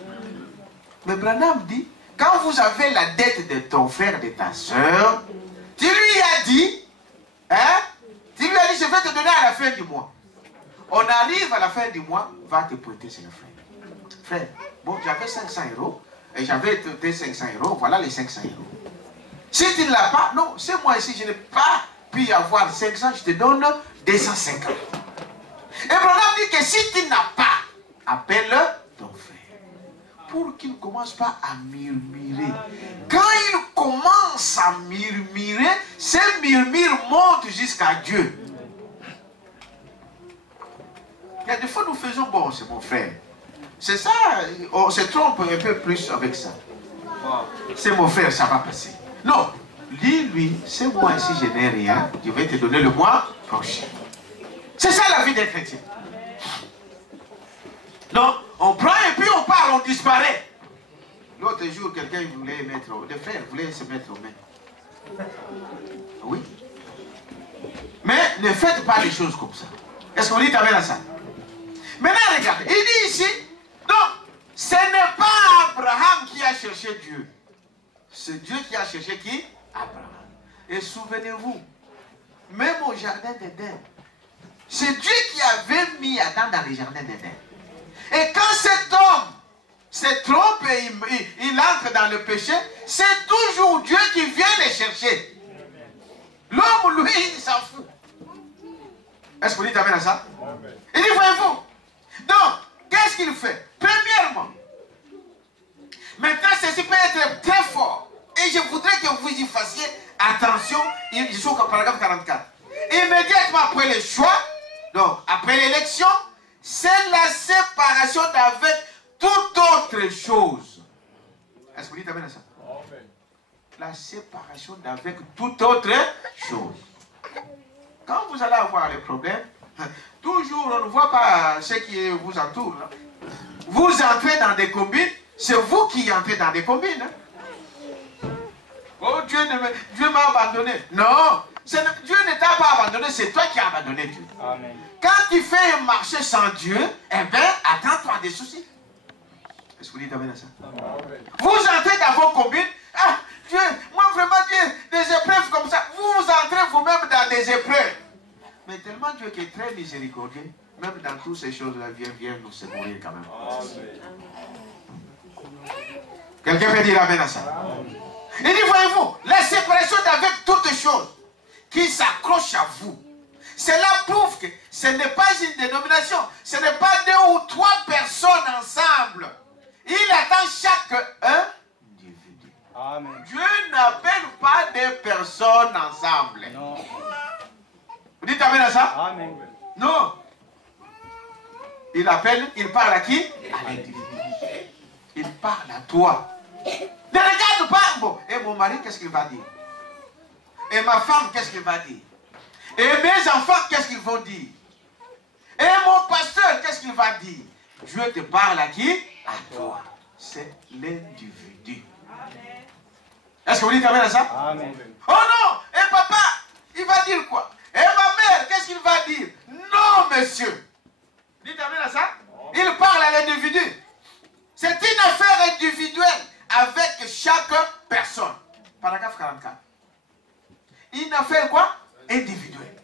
Mais Branham dit, quand vous avez la dette de ton frère, de ta soeur, tu lui as dit, hein, tu lui as dit, je vais te donner à la fin du mois. On arrive à la fin du mois, va te prêter, c'est le frère. Frère, bon, j'avais 500 €, et j'avais donné 500 €, voilà les 500 €. Si tu ne l'as pas, non, c'est moi ici, je n'ai pas pu avoir 500, je te donne 250. Et Branham dit que si tu n'as pas, appelle ton frère. Pour qu'il ne commence pas à murmurer. Quand il commence à murmurer, ces murmures montent jusqu'à Dieu. Il y a des fois nous faisons, bon, c'est mon frère. C'est ça, on se trompe un peu plus avec ça. C'est mon frère, ça va passer. Non, lui, c'est moi si je n'ai rien, je vais te donner le mois prochain. C'est ça la vie des chrétiens. Non, on prend et puis on part, on disparaît. L'autre jour, quelqu'un voulait mettre, des frères voulaient se mettre aux mains. Oui. Mais ne faites pas les choses comme ça. Est-ce qu'on dit amen à ça? Maintenant, regardez, il dit ici, donc, ce n'est pas Abraham qui a cherché Dieu. C'est Dieu qui a cherché qui? Abraham. Et souvenez-vous, même au jardin d'Éden, c'est Dieu qui avait mis Adam dans le jardin d'Éden. Et quand cet homme se trompe et il entre dans le péché, c'est toujours Dieu qui vient les chercher. L'homme, lui, il s'en fout. Est-ce que vous dites amen à ça? Amen. Il dit, voyez-vous. Donc, qu'est-ce qu'il fait? Premièrement, maintenant, ceci peut être très fort. Et je voudrais que vous y fassiez attention. Je suis au paragraphe 44. Immédiatement après le choix, donc après l'élection, c'est la séparation d'avec toute autre chose. Est-ce que vous dites amen à ça? Amen. La séparation d'avec toute autre chose. Quand vous allez avoir les problèmes, toujours on ne voit pas ce qui vous entoure. Vous entrez dans des combines, c'est vous qui entrez dans des combines. Oh, Dieu m'a abandonné. Non, Dieu ne t'a pas abandonné, c'est toi qui as abandonné Dieu. Amen. Quand tu fais un marché sans Dieu, eh bien, attends-toi des soucis. Est-ce que vous dites amen à ça? Amen. Vous entrez dans vos combines, ah, Dieu, moi vraiment Dieu, des épreuves comme ça, vous entrez vous-même dans des épreuves. Mais tellement Dieu qui est très miséricordieux, même dans toutes ces choses-là, viens nous secourir quand même. Quelqu'un peut dire amen à ça? Amen. Il dit, voyez-vous, la séparation d'avec toutes choses qui s'accrochent à vous, cela prouve que ce n'est pas une dénomination, ce n'est pas 2 ou 3 personnes ensemble. Il attend chaque individu. Amen. Dieu n'appelle pas des personnes ensemble. Non. Vous dites amen à ça? Amen. Non. Il appelle, il parle à qui? À l'individu. Il parle à toi. Ne regarde pas. Bon, et mon mari, qu'est-ce qu'il va dire? Et ma femme, qu'est-ce qu'il va dire? Et mes enfants, qu'est-ce qu'ils vont dire? Et mon pasteur, qu'est-ce qu'il va dire? Dieu te parle à qui? À toi. C'est l'individu. Est-ce que vous dites amen à ça? Amen. Oh non! Et papa, il va dire quoi? Et ma mère, qu'est-ce qu'il va dire? Non, monsieur. Dites amen à ça? Il parle à l'individu. C'est une affaire individuelle avec chaque personne. Paragraphe 44. Une affaire quoi? Individuelle.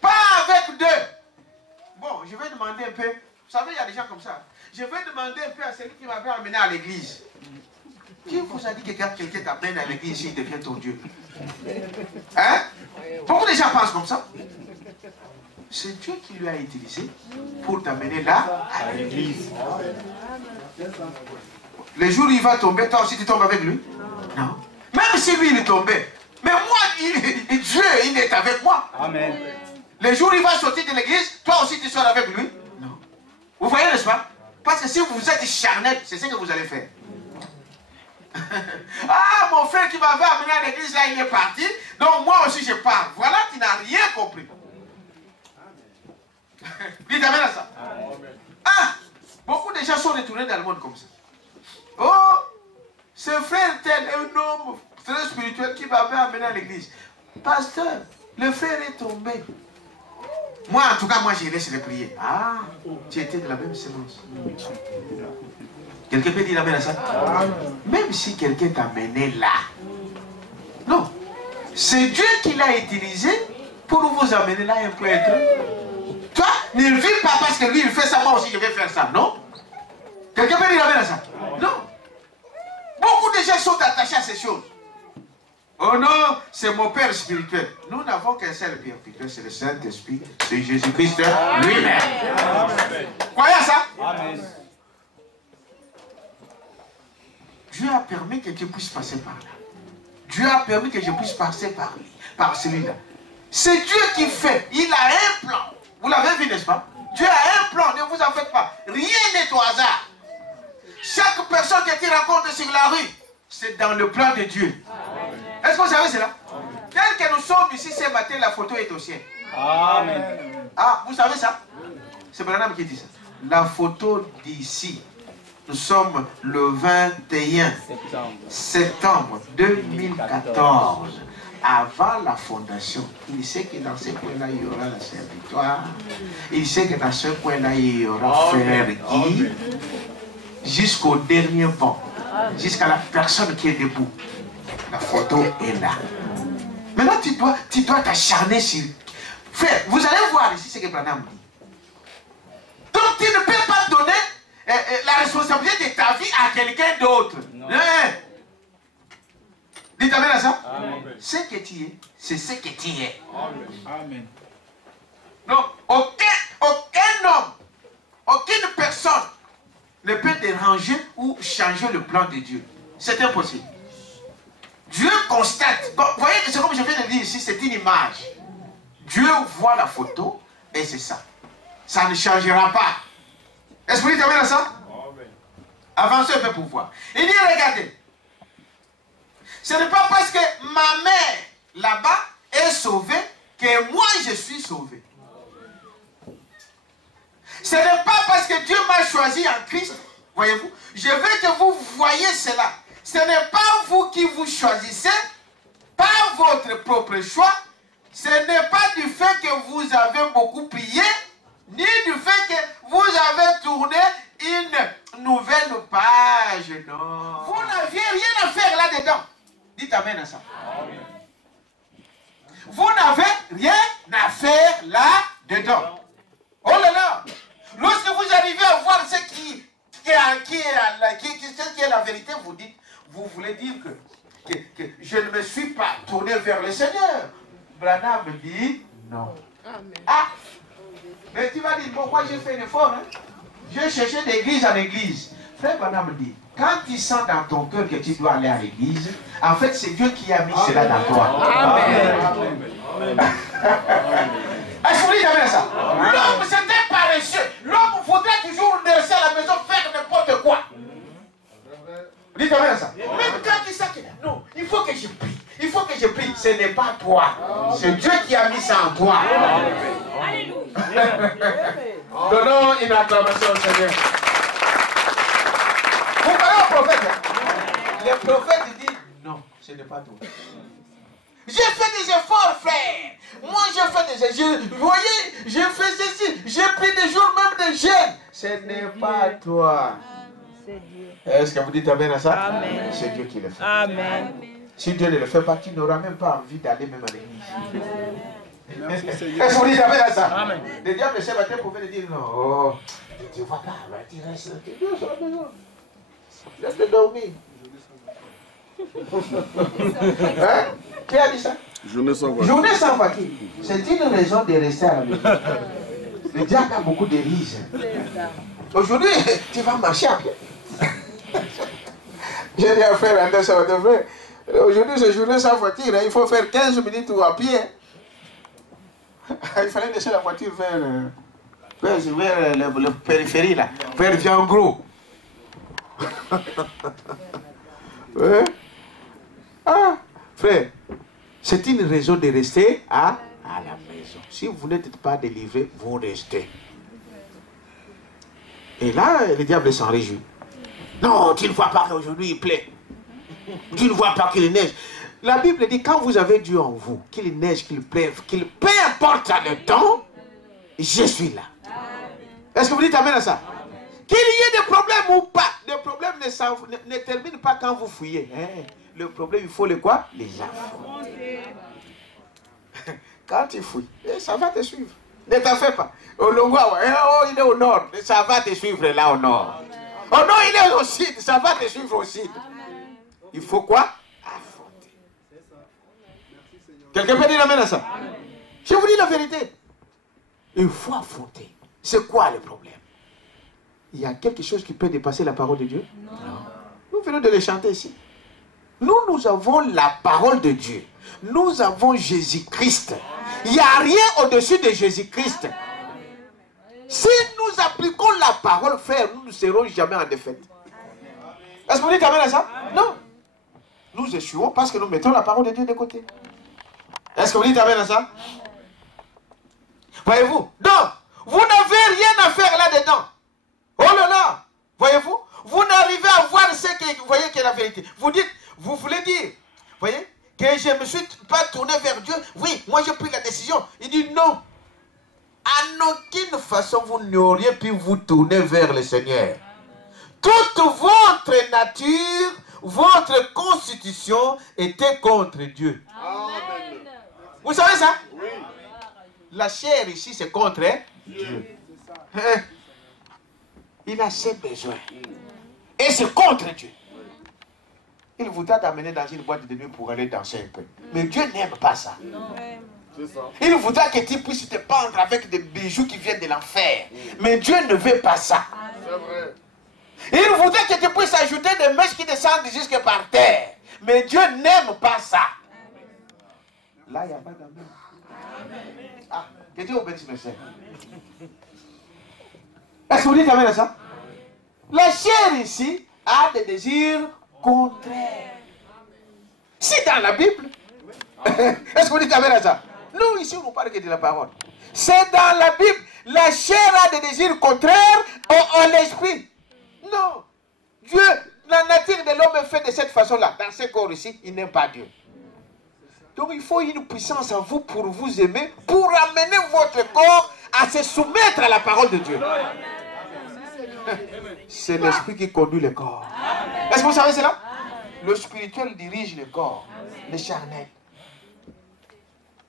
Pas avec 2. Bon, je vais demander un peu. Vous savez, il y a des gens comme ça. Je vais demander un peu à celui qui m'avait amené à l'église. Qui vous a dit que quand quelqu'un t'amène à l'église, il devient ton Dieu? Hein? Beaucoup de gens pensent comme ça. C'est Dieu qui lui a utilisé pour t'amener là à l'église. Le jour où il va tomber, toi aussi tu tombes avec lui? Non. Même si lui il est tombé, mais moi, Dieu, il est avec moi. Amen. Le jour où il va sortir de l'église, toi aussi tu sors avec lui? Non. Vous voyez, n'est-ce pas? Parce que si vous êtes charnel, c'est ce que vous allez faire. Ah, mon frère qui m'avait amené à l'église, là, il est parti. Donc moi aussi je pars. Voilà, tu n'as rien compris. Dites amen à ça. Ah, beaucoup de gens sont retournés dans le monde comme ça. Oh, ce frère tel est un homme très spirituel qui m'avait amené à l'église. Pasteur, le frère est tombé. Moi, en tout cas, moi, j'ai laissé les prier. Ah, tu étais de la même sémence. Quelqu'un peut dire amen à ça? Même si quelqu'un t'a mené là. Non. C'est Dieu qui l'a utilisé pour vous amener là un prêtre. Toi, ne vis pas parce que lui, il fait ça, moi aussi, je vais faire ça. Non. Quelqu'un peut dire amen à ça? Non. Beaucoup de gens sont attachés à ces choses. Oh non, c'est mon Père spirituel. Nous n'avons qu'un seul Père spirituel, c'est le Saint-Esprit, c'est Jésus-Christ lui-même. Croyez à ça? Amen. Dieu a permis que tu puisses passer par là. Dieu a permis que je puisse passer par lui, par celui-là. C'est Dieu qui fait. Il a un plan. Vous l'avez vu, n'est-ce pas? Dieu a un plan, ne vous en faites pas. Rien n'est au hasard. Chaque personne que tu rencontres sur la rue, c'est dans le plan de Dieu. Est-ce que vous savez cela? Tel que nous sommes ici ce matin, la photo est au ciel. Amen. Ah, vous savez ça? C'est Branham qui dit ça. La photo d'ici. Nous sommes le 21 septembre 2014. Avant la fondation, il sait que dans ce coin-là, il y aura la servitoire. Il sait que dans ce coin-là, il y aura Frère Guy. Jusqu'au dernier banc. Jusqu'à la personne qui est debout. La photo est là. Maintenant, tu dois t'acharner sur... Frère, vous allez voir ici ce que Branham dit. Donc, tu ne peux pas donner la responsabilité de ta vie à quelqu'un d'autre. Dites amen à ça. Amen. Ce que tu es, c'est ce que tu es. Amen. Donc, aucun homme, aucune personne ne peut déranger ou changer le plan de Dieu. C'est impossible. Dieu constate. Vous voyez que c'est comme je viens de dire ici, c'est une image. Dieu voit la photo et c'est ça. Ça ne changera pas. Est-ce que vous dites amen à ça? Amen. Avancez un peu pour voir. Il dit, regardez. Ce n'est pas parce que ma mère là-bas est sauvée que moi je suis sauvé. Ce n'est pas parce que Dieu m'a choisi en Christ, voyez-vous. Je veux que vous voyez cela. Ce n'est pas vous qui vous choisissez, pas votre propre choix. Ce n'est pas du fait que vous avez beaucoup prié, ni du fait que vous avez tourné une nouvelle page. Non. Vous n'aviez rien à faire là-dedans. Dites amen à ça. Amen. Vous n'avez rien à faire là-dedans. Oh là là. Lorsque vous arrivez à voir ce qui est la vérité, vous dites, vous voulez dire que je ne me suis pas tourné vers le Seigneur. Branham me dit non. Amen. Ah, mais tu vas dire, bon, moi j'ai fait un effort. Hein? J'ai cherché d'église en église. Frère Branham me dit, quand tu sens dans ton cœur que tu dois aller à l'église, en fait c'est Dieu qui a mis cela dans toi. Amen. Amen. Est-ce que vous dites amen à ça? L'homme c'était paresseux. L'homme voudrait toujours rester à la maison faire n'importe quoi. Dites amen à ça. Même quand il sait que non, il faut que je prie. Il faut que je prie. Ce n'est pas toi. C'est Dieu qui a mis ça en toi. Alléluia. Donnons une acclamation au Seigneur. Vous parlez au prophète. Le prophète dit non, ce n'est pas toi. J'ai fait des efforts, frère. Moi, j'ai fait des efforts. Vous voyez, j'ai fait ceci. J'ai pris des jours, même des jeûnes. Ce n'est pas toi. Est-ce que vous dites amen à ça? C'est Dieu qui le fait. Amen. Si Dieu ne le fait pas, tu n'auras même pas envie d'aller même à l'église. Est-ce que vous dites amen à ça? Amen. Le diable ce matin pouvait dire non. Oh, tu ne vois pas, tu restes sur la maison. Laisse le dormir. Hein? Qui a dit ça? Journée sans voiture. Journée sans voiture. C'est une raison de rester à la maison. Le diable a beaucoup de rises. Aujourd'hui, tu vas marcher à pied. J'ai dit à frère Anderson, aujourd'hui c'est journée sans voiture. Il faut faire 15 minutes à pied. Il fallait laisser la voiture vers le périphérie, là, vers Viangro. Ouais. Ah, frère, c'est une raison de rester à la maison. Si vous n'êtes pas délivré, vous restez. Et là, le diable s'en réjouit. Non, tu ne vois pas qu'aujourd'hui il plaît. Tu ne vois pas qu'il neige. La Bible dit, quand vous avez Dieu en vous, qu'il neige, qu'il pleuve, qu'il peu importe le temps, je suis là. Est-ce que vous dites amen à ça? Qu'il y ait des problèmes ou pas, les problèmes ne terminent pas quand vous fouillez. Hein? Le problème, il faut les quoi? Les affronter. Quand tu fouilles, ça va te suivre. Ne t'en fais pas. Au Longwa, il est au nord, ça va te suivre là au nord. Au nord, il est au sud, ça va te suivre au sud. Il faut quoi? Affronter. Quelqu'un peut dire amen à ça? Je vous dis la vérité. Il faut affronter. C'est quoi le problème? Il y a quelque chose qui peut dépasser la parole de Dieu? Non. Nous venons de les chanter ici. Nous avons la parole de Dieu. Nous avons Jésus-Christ. Il n'y a rien au-dessus de Jésus-Christ. Si nous appliquons la parole, frère, nous ne serons jamais en défaite. Est-ce que vous dites amen à ça? Non. Nous échouons parce que nous mettons la parole de Dieu de côté. Est-ce que vous dites amen à ça? Voyez-vous? Donc, vous n'avez rien à faire là-dedans. Oh là là! Voyez-vous? Vous n'arrivez à voir ce que vous voyez qui est la vérité. Vous dites, vous voulez dire, voyez, que je ne me suis pas tourné vers Dieu. Oui, moi j'ai pris la décision. Il dit non. En aucune façon vous n'auriez pu vous tourner vers le Seigneur. Toute votre nature votre constitution était contre Dieu. Amen. Vous savez ça? Oui. La chair ici, c'est contre Dieu. Il a ses besoins. Et c'est contre Dieu. Il voudra t'amener dans une boîte de nuit pour aller danser un peu. Mais Dieu n'aime pas ça. Il voudra que tu puisses te pendre avec des bijoux qui viennent de l'enfer. Mais Dieu ne veut pas ça. C'est vrai. Il voudrait que tu puisses ajouter des mèches qui descendent jusque par terre. Mais Dieu n'aime pas ça. Là, il n'y a pas d'amour. Ah, que Dieu bénisse mes soeurs. Est-ce que vous dites amen à ça? La chair ici a des désirs contraires. C'est dans la Bible. Est-ce que vous dites amen à ça? Nous, ici, on ne parle que de la parole. C'est dans la Bible. La chair a des désirs contraires à l'esprit. Non. Dieu, la nature de l'homme est faite de cette façon-là. Dans ce corps ici, il n'aime pas Dieu. Donc il faut une puissance en vous pour vous aimer, pour amener votre corps à se soumettre à la parole de Dieu. C'est l'esprit qui conduit le corps. Est-ce que vous savez cela? Le spirituel dirige le corps, le charnel.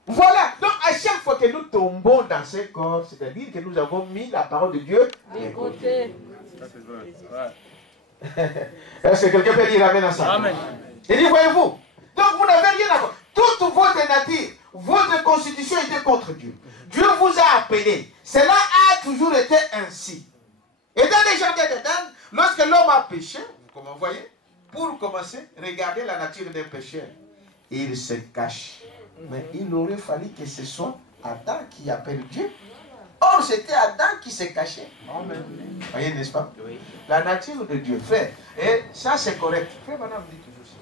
Voilà. Donc à chaque fois que nous tombons dans ce corps, c'est-à-dire que nous avons mis la parole de Dieu de côté. Est-ce que quelqu'un peut dire amen à ça? Amen. Il dit, voyez-vous, donc vous n'avez rien à voir. Toute votre nature, votre constitution était contre Dieu. Dieu vous a appelé. Cela a toujours été ainsi. Et dans les jardins d'Éden, lorsque l'homme a péché, comme vous voyez, pour commencer, regardez la nature d'un pécheur. Il se cache. Mais il aurait fallu que ce soit Adam qui appelle Dieu. Or, c'était Adam qui se cachait. Amen. Voyez, n'est-ce pas? Oui. La nature de Dieu fait. Et ça, c'est correct. Frère, madame dit toujours ça.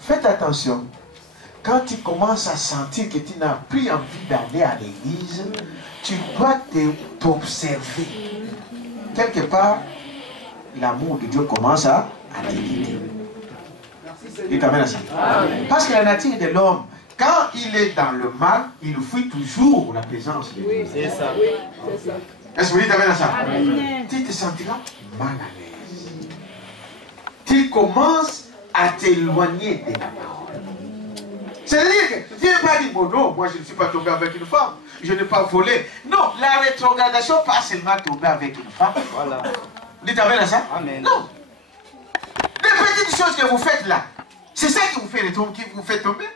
Faites attention. Quand tu commences à sentir que tu n'as plus envie d'aller à l'église, tu dois t'observer. Quelque part, l'amour de Dieu commence à te quitter. Il t'amène à ça. Parce que la nature de l'homme, quand il est dans le mal, il fuit toujours la présence de Dieu. Oui, c'est ça. Oui, c'est ça. Est-ce que vous dites amen à ça? Amen. Tu te sentiras mal à l'aise. Tu commences à t'éloigner de la parole. C'est-à-dire que tu n'es pas dit, bon non, moi je ne suis pas tombé avec une femme, je n'ai pas volé. Non, la rétrogradation, pas seulement tomber avec une femme. Voilà. Dites amen à ça? Amen. Non. Les petites choses que vous faites là, c'est ça qui vous fait tomber.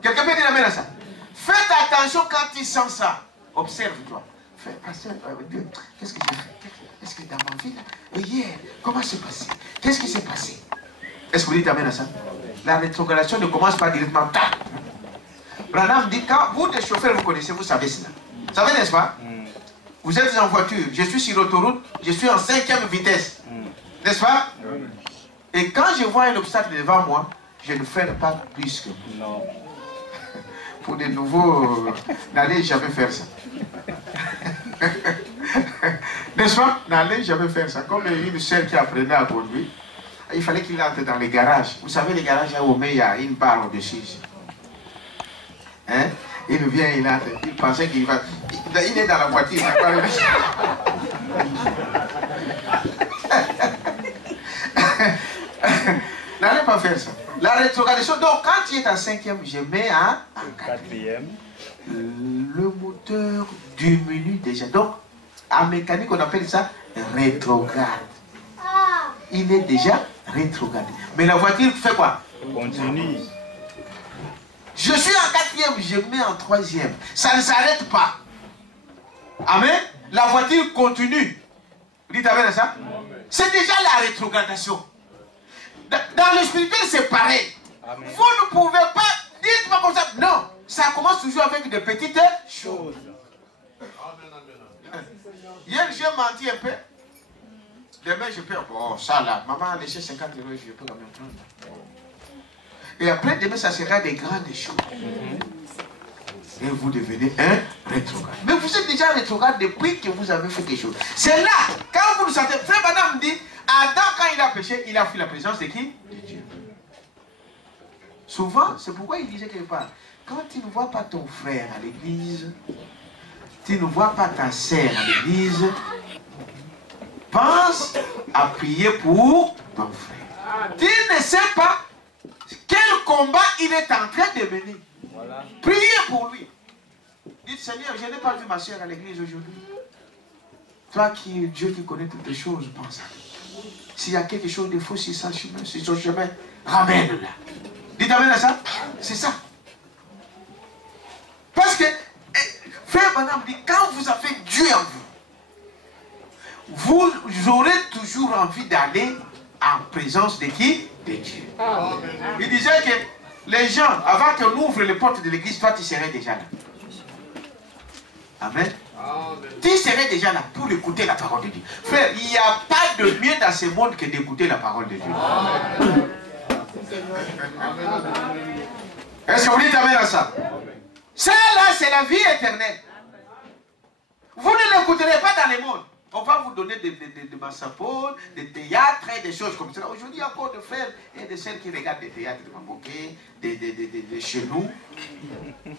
Quelqu'un peut dire amen à ça? Faites attention quand tu sens ça. Observe-toi. Fais, pasteur, Dieu, qu'est-ce que j'ai fait? Est-ce que dans ma vie, là, hier, comment c'est passé? Qu'est-ce qui s'est passé? Est-ce que vous dites amen à ça? La rétrogradation ne commence pas directement. Branham dit, quand vous, les chauffeurs, vous connaissez, vous savez cela. Vous savez, n'est-ce pas? Vous êtes en voiture, je suis sur l'autoroute, je suis en 5e vitesse. N'est-ce pas? Et quand je vois un obstacle devant moi, je ne freine pas plus que vous. Non. Pour des nouveaux, n'allez jamais faire ça. N'est-ce pas? N'allez jamais faire ça. Comme une sœur qui apprenait à conduire, il fallait qu'il entre dans les garages. Vous savez, les garages, là, il y a une barre au-dessus. Hein? Il vient, il entre. Il pensait qu'il va... Il est dans la voiture. N'allez pas faire ça. La rétrogradation, donc quand tu es en 5e, je mets en 4e. Le moteur diminue déjà. Donc, en mécanique, on appelle ça rétrograde. Il est déjà rétrogradé. Mais la voiture fait quoi? Continue. Je suis en 4e, je mets en 3e. Ça ne s'arrête pas. Amen. La voiture continue. Dites amen à ça. C'est déjà la rétrogradation. Dans le spirituel, c'est pareil. Amen. Vous ne pouvez pas dire pas comme ça. Non, ça commence toujours avec des petites choses. Hier, j'ai menti un peu. Demain, je peux. Bon, ça là, maman a laissé 50 €, je peux quand même prendre. Et après, demain, ça sera des grandes choses. Et vous devenez un rétrograde. Mais vous êtes déjà rétrograde depuis que vous avez fait quelque chose. C'est là, quand vous le sentez. Frère Madame dit, Adam, quand il a péché, il a fui la présence de qui? De Dieu. Souvent, c'est pourquoi il disait quelque part, quand tu ne vois pas ton frère à l'église, tu ne vois pas ta sœur à l'église, pense à prier pour ton frère. Tu ne sais pas quel combat il est en train de mener. Voilà. Priez pour lui. Dites, Seigneur, je n'ai pas vu ma soeur à l'église aujourd'hui. Toi qui es Dieu qui connaît toutes les choses, pense à lui. S'il y a quelque chose de faux sur son chemin, ramène-la. Dites amen à ça. C'est ça. Parce que, frère Branham dit, quand vous avez Dieu en vous, vous aurez toujours envie d'aller en présence de qui? De Dieu. Amen. Il disait que les gens, avant qu'on ouvre les portes de l'église, toi tu serais déjà là. Amen. Amen. Tu serais déjà là pour écouter la parole de Dieu. Frère, il n'y a pas de mieux dans ce monde que d'écouter la parole de Dieu. Amen. Est-ce que vous dites amen à ça? Ça là, c'est la vie éternelle. Vous ne l'écouterez pas dans le monde. On va vous donner des massapôles, des théâtres et des choses comme ça. Aujourd'hui, il y a encore des frères et des sœurs qui regardent des théâtres de Maboké, des chenous.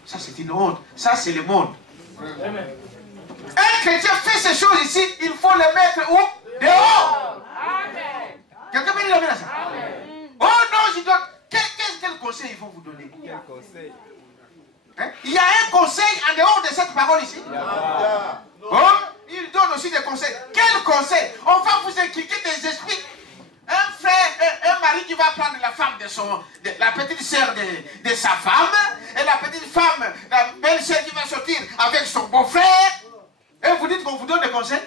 Ça, c'est une honte. Ça, c'est le monde. Un chrétien fait ces choses ici, il faut les mettre où? Dehors. Amen. Quelqu'un peut dire amen à ça? Amen. Oh non, je dois... Quel conseil ils vont vous donner? Quel conseil? Hein? Il y a un conseil en dehors de cette parole ici? Oh, il donne aussi des conseils. Quel conseil? On va vous inculquer des esprits. Un frère, un mari qui va prendre la femme de la petite sœur de sa femme, et la petite femme, la belle sœur qui va sortir avec son beau-frère, et vous dites qu'on vous donne des conseils?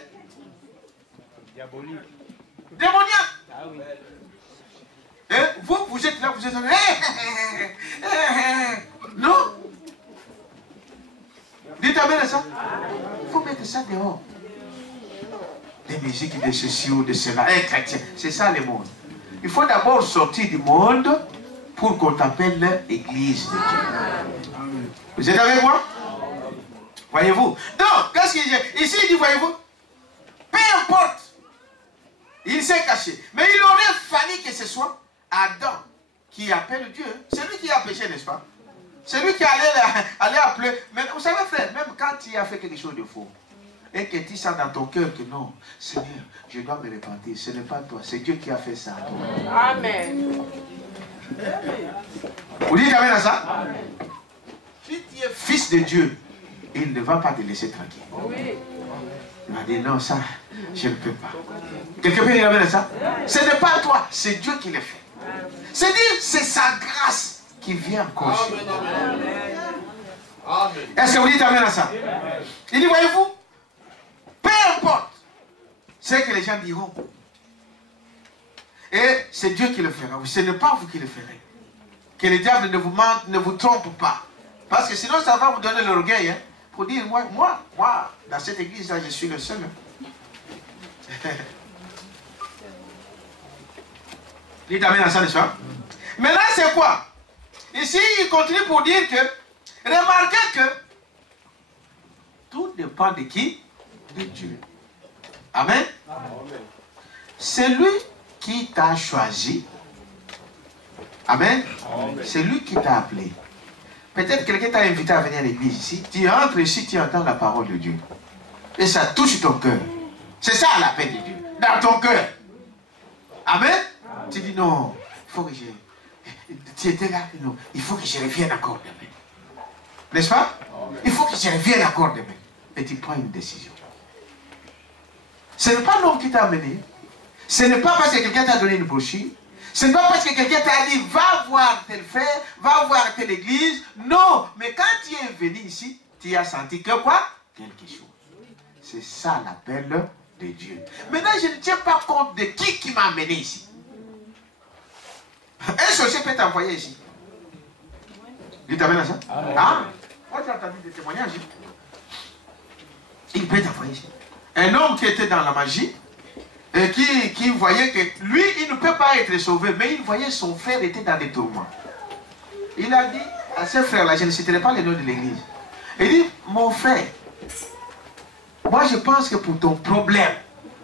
Diabolique. Démoniaque. Ah oui. Et vous êtes là, vous êtes là. Non? Dites amen à ça. Il faut mettre ça dehors. Des musiques de ceci ou de cela. Un chrétien. C'est ça le monde. Il faut d'abord sortir du monde pour qu'on t'appelle l'église de Dieu. Vous êtes avec moi? Voyez-vous? Donc, qu'est-ce qu'il dit? Ici, il dit, voyez-vous? Peu importe. Il s'est caché. Mais il aurait fallu que ce soit Adam qui appelle Dieu. C'est lui qui a péché, n'est-ce pas? C'est lui qui allait appeler. Mais vous savez, frère, même quand tu as fait quelque chose de faux, et que tu sens dans ton cœur que non, Seigneur, je dois me repentir. Ce n'est pas toi, c'est Dieu qui a fait ça à toi. Amen. Vous dites amen à ça? Amen. Si tu es fils de Dieu, il ne va pas te laisser tranquille. Oui. Il va dire non, ça, je ne peux pas. Quelqu'un peut dire amen à ça? Ce n'est pas toi, c'est Dieu qui le fait. C'est-à-dire, c'est sa grâce qui vient encore. Est-ce que vous dites amen à ça? Il dit, voyez-vous, peu importe ce que les gens diront. Et c'est Dieu qui le fera. Ce n'est pas vous qui le ferez. Que le diable ne vous mente, ne vous trompe pas. Parce que sinon, ça va vous donner l'orgueil. Hein, pour dire, moi, dans cette église-là, je suis le seul. Hein. Dites amen à ça, n'est-ce pas? Maintenant, c'est quoi? Ici, il continue pour dire que, remarquez que, tout dépend de qui? De Dieu. Amen? C'est lui qui t'a choisi. Amen? C'est lui qui t'a appelé. Peut-être quelqu'un t'a invité à venir à l'église ici. Tu entres ici, tu entends la parole de Dieu. Et ça touche ton cœur. C'est ça l'appel de Dieu. Dans ton cœur. Amen? Tu dis non, il faut que je... Tu étais là, non, il faut que je revienne encore demain. N'est-ce pas? Il faut que je revienne encore demain. Et tu prends une décision. Ce n'est pas l'homme qui t'a amené. Ce n'est pas parce que quelqu'un t'a donné une brochure. Ce n'est pas parce que quelqu'un t'a dit, va voir tel frère, va voir telle église. Non, mais quand tu es venu ici, tu as senti que quoi? Quelque chose. C'est ça l'appel de Dieu. Maintenant, je ne tiens pas compte de qui m'a amené ici. Un sorcier peut t'envoyer ici. Il t'amène à ça? Ah, moi j'ai entendu des témoignages. Il peut t'envoyer ici. Un homme qui était dans la magie, et qui voyait que lui, il ne peut pas être sauvé, mais il voyait son frère était dans des tourments. Il a dit à ce frère-là, je ne citerai pas le nom de l'église. Il dit, mon frère, moi je pense que pour ton problème,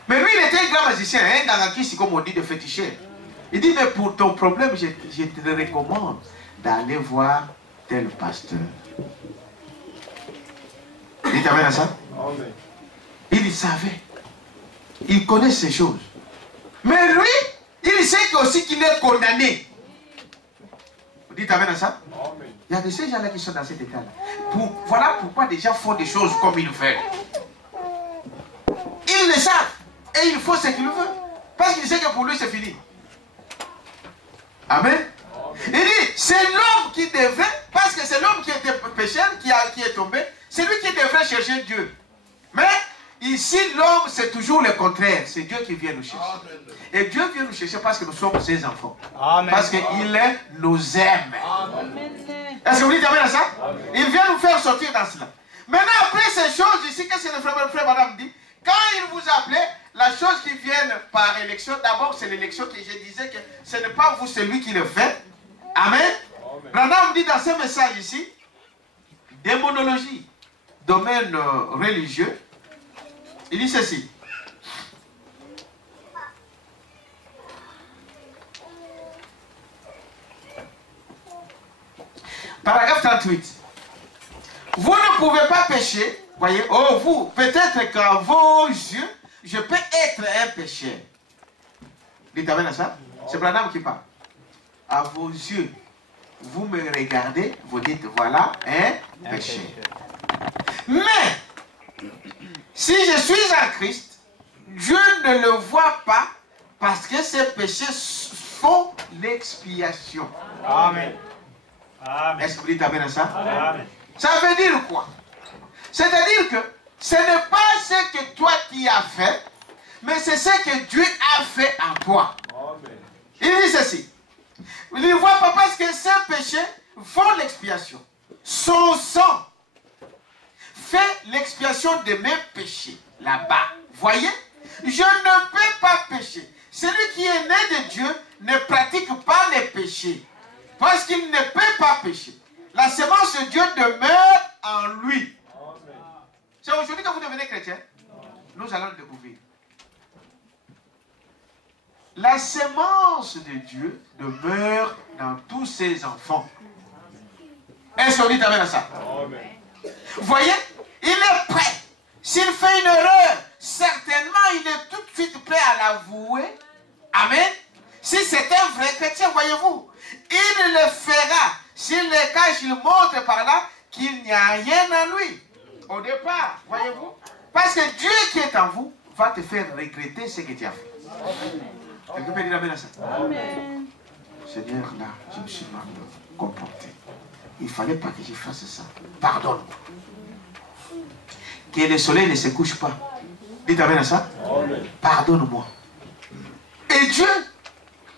mais lui il était un grand magicien, un gangakiste comme on dit de féticheur. Il dit, mais pour ton problème, je te recommande d'aller voir tel pasteur. Il t'amène à ça? Il savait. Il connaît ces choses. Mais lui, Il sait aussi qu'il est condamné. Vous dites amen à ça? Amen. Il y a de ces gens-là qui sont dans cet état-là. Voilà pourquoi des gens font des choses comme ils veulent. Ils le savent. Et il faut ce qu'il veut. Parce qu'il sait que pour lui c'est fini. Amen. Il dit, c'est l'homme qui devrait, parce que c'est l'homme qui était pécheur, qui est tombé, c'est lui qui devrait chercher Dieu. Mais ici, l'homme, c'est toujours le contraire. C'est Dieu qui vient nous chercher. Amen. Et Dieu vient nous chercher parce que nous sommes ses enfants. Amen. Parce qu'il nous aime. Est-ce que vous dites amen à ça? Amen. Il vient nous faire sortir dans cela. Maintenant, après ces choses ici, qu'est-ce que le frère madame dit? Quand il vous appelait, la chose qui vient par élection, d'abord c'est l'élection que je disais que ce n'est pas vous celui qui le fait. Amen. Branham dit dans ce message ici, démonologie, domaine religieux, il dit ceci. Paragraphe 38. Vous ne pouvez pas pécher. Voyez, oh vous, peut-être qu'à vos yeux, je peux être un pécheur. Dites amen à ça. C'est Branham qui parle. À vos yeux, vous me regardez, vous dites voilà un pécheur. Mais, si je suis en Christ, Dieu ne le voit pas parce que ces péchés font l'expiation. Amen. Est-ce que vous dites amen à ça? Amen. Ça veut dire quoi? C'est-à-dire que ce n'est pas ce que toi tu as fait, mais c'est ce que Dieu a fait en toi. Amen. Il dit ceci. Il ne voit pas parce que ces péchés font l'expiation. Son sang fait l'expiation de mes péchés. Là-bas. Voyez? Je ne peux pas pécher. Celui qui est né de Dieu ne pratique pas les péchés. Parce qu'il ne peut pas pécher. La semence de Dieu demeure en lui. C'est aujourd'hui que vous devenez chrétien. Nous allons le découvrir. La semence de Dieu demeure dans tous ses enfants. Est-ce qu'on dit amen à ça? Amen. Vous voyez, il est prêt. S'il fait une erreur, certainement il est tout de suite prêt à l'avouer. Amen. Si c'est un vrai chrétien, voyez-vous, il le fera. S'il le cache, il montre par là qu'il n'y a rien en lui. Au départ, voyez-vous, parce que Dieu qui est en vous va te faire regretter ce que tu as fait. Quelqu'un peut dire amen à ça? Amen. Seigneur, là, je me suis mal comporté. Il ne fallait pas que je fasse ça. Pardonne-moi. Que le soleil ne se couche pas. Dites amen à ça? Amen. Pardonne-moi. Et Dieu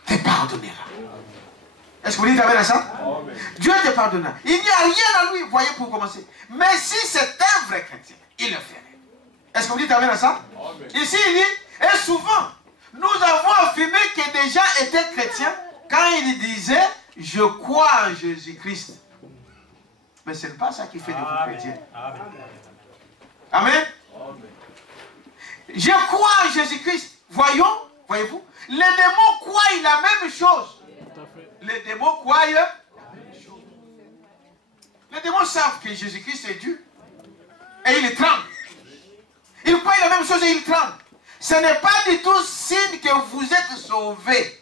te pardonnera. Est-ce que vous dites amen à ça? Amen. Dieu te pardonnera. Il n'y a rien en lui, voyez, pour commencer. Mais si c'est un vrai chrétien, il le ferait. Est-ce que vous dites amen à ça? Amen. Ici, il dit, et souvent, nous avons affirmé que des gens étaient chrétiens quand ils disaient, je crois en Jésus-Christ. Mais ce n'est pas ça qui fait de vous chrétiens. Amen. Amen. Amen. Je crois en Jésus-Christ. Voyez-vous, les démons croient la même chose. Les démons croient la même chose. Les démons savent que Jésus-Christ est Dieu. Et ils tremblent. Ils croient la même chose et ils tremblent. Ce n'est pas du tout signe que vous êtes sauvés.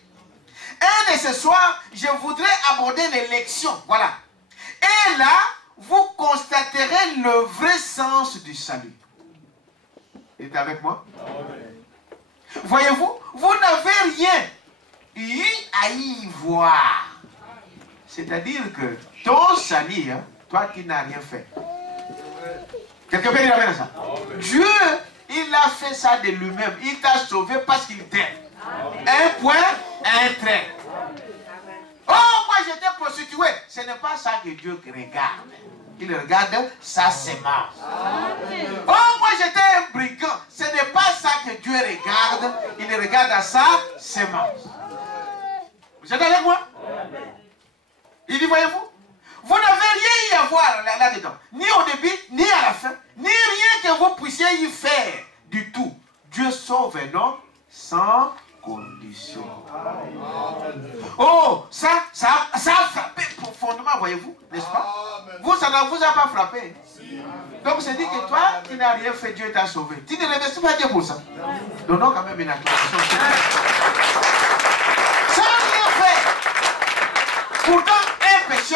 Et de ce soir, je voudrais aborder l'élection. Voilà. Et là, vous constaterez le vrai sens du salut. Vous êtes avec moi? Voyez-vous, vous n'avez rien eu à y voir. C'est-à-dire que ton salut, hein, toi qui n'as rien fait. Quelqu'un peut dire amen à ça? Dieu, il a fait ça de lui-même. Il t'a sauvé parce qu'il t'aime. Un point, un trait. Oh, moi j'étais prostituée. Ce n'est pas ça que Dieu regarde. Il regarde sa semence. Oh, moi j'étais un brigand. Ce n'est pas ça que Dieu regarde. Il regarde à sa semence. Vous êtes avec moi? Il dit, voyez-vous, vous n'avez rien à voir là-dedans. Ni au début, ni à la fin. Ni rien que vous puissiez y faire du tout. Dieu sauve un homme sans condition. Oh, ça a frappé profondément, voyez-vous, n'est-ce pas? Vous, ça ne vous a pas frappé. Donc c'est dit que toi, tu n'as rien fait, Dieu t'a sauvé. Tu ne remercies pas Dieu pour ça. Donnons quand même une acclamation. Pourtant, un péché,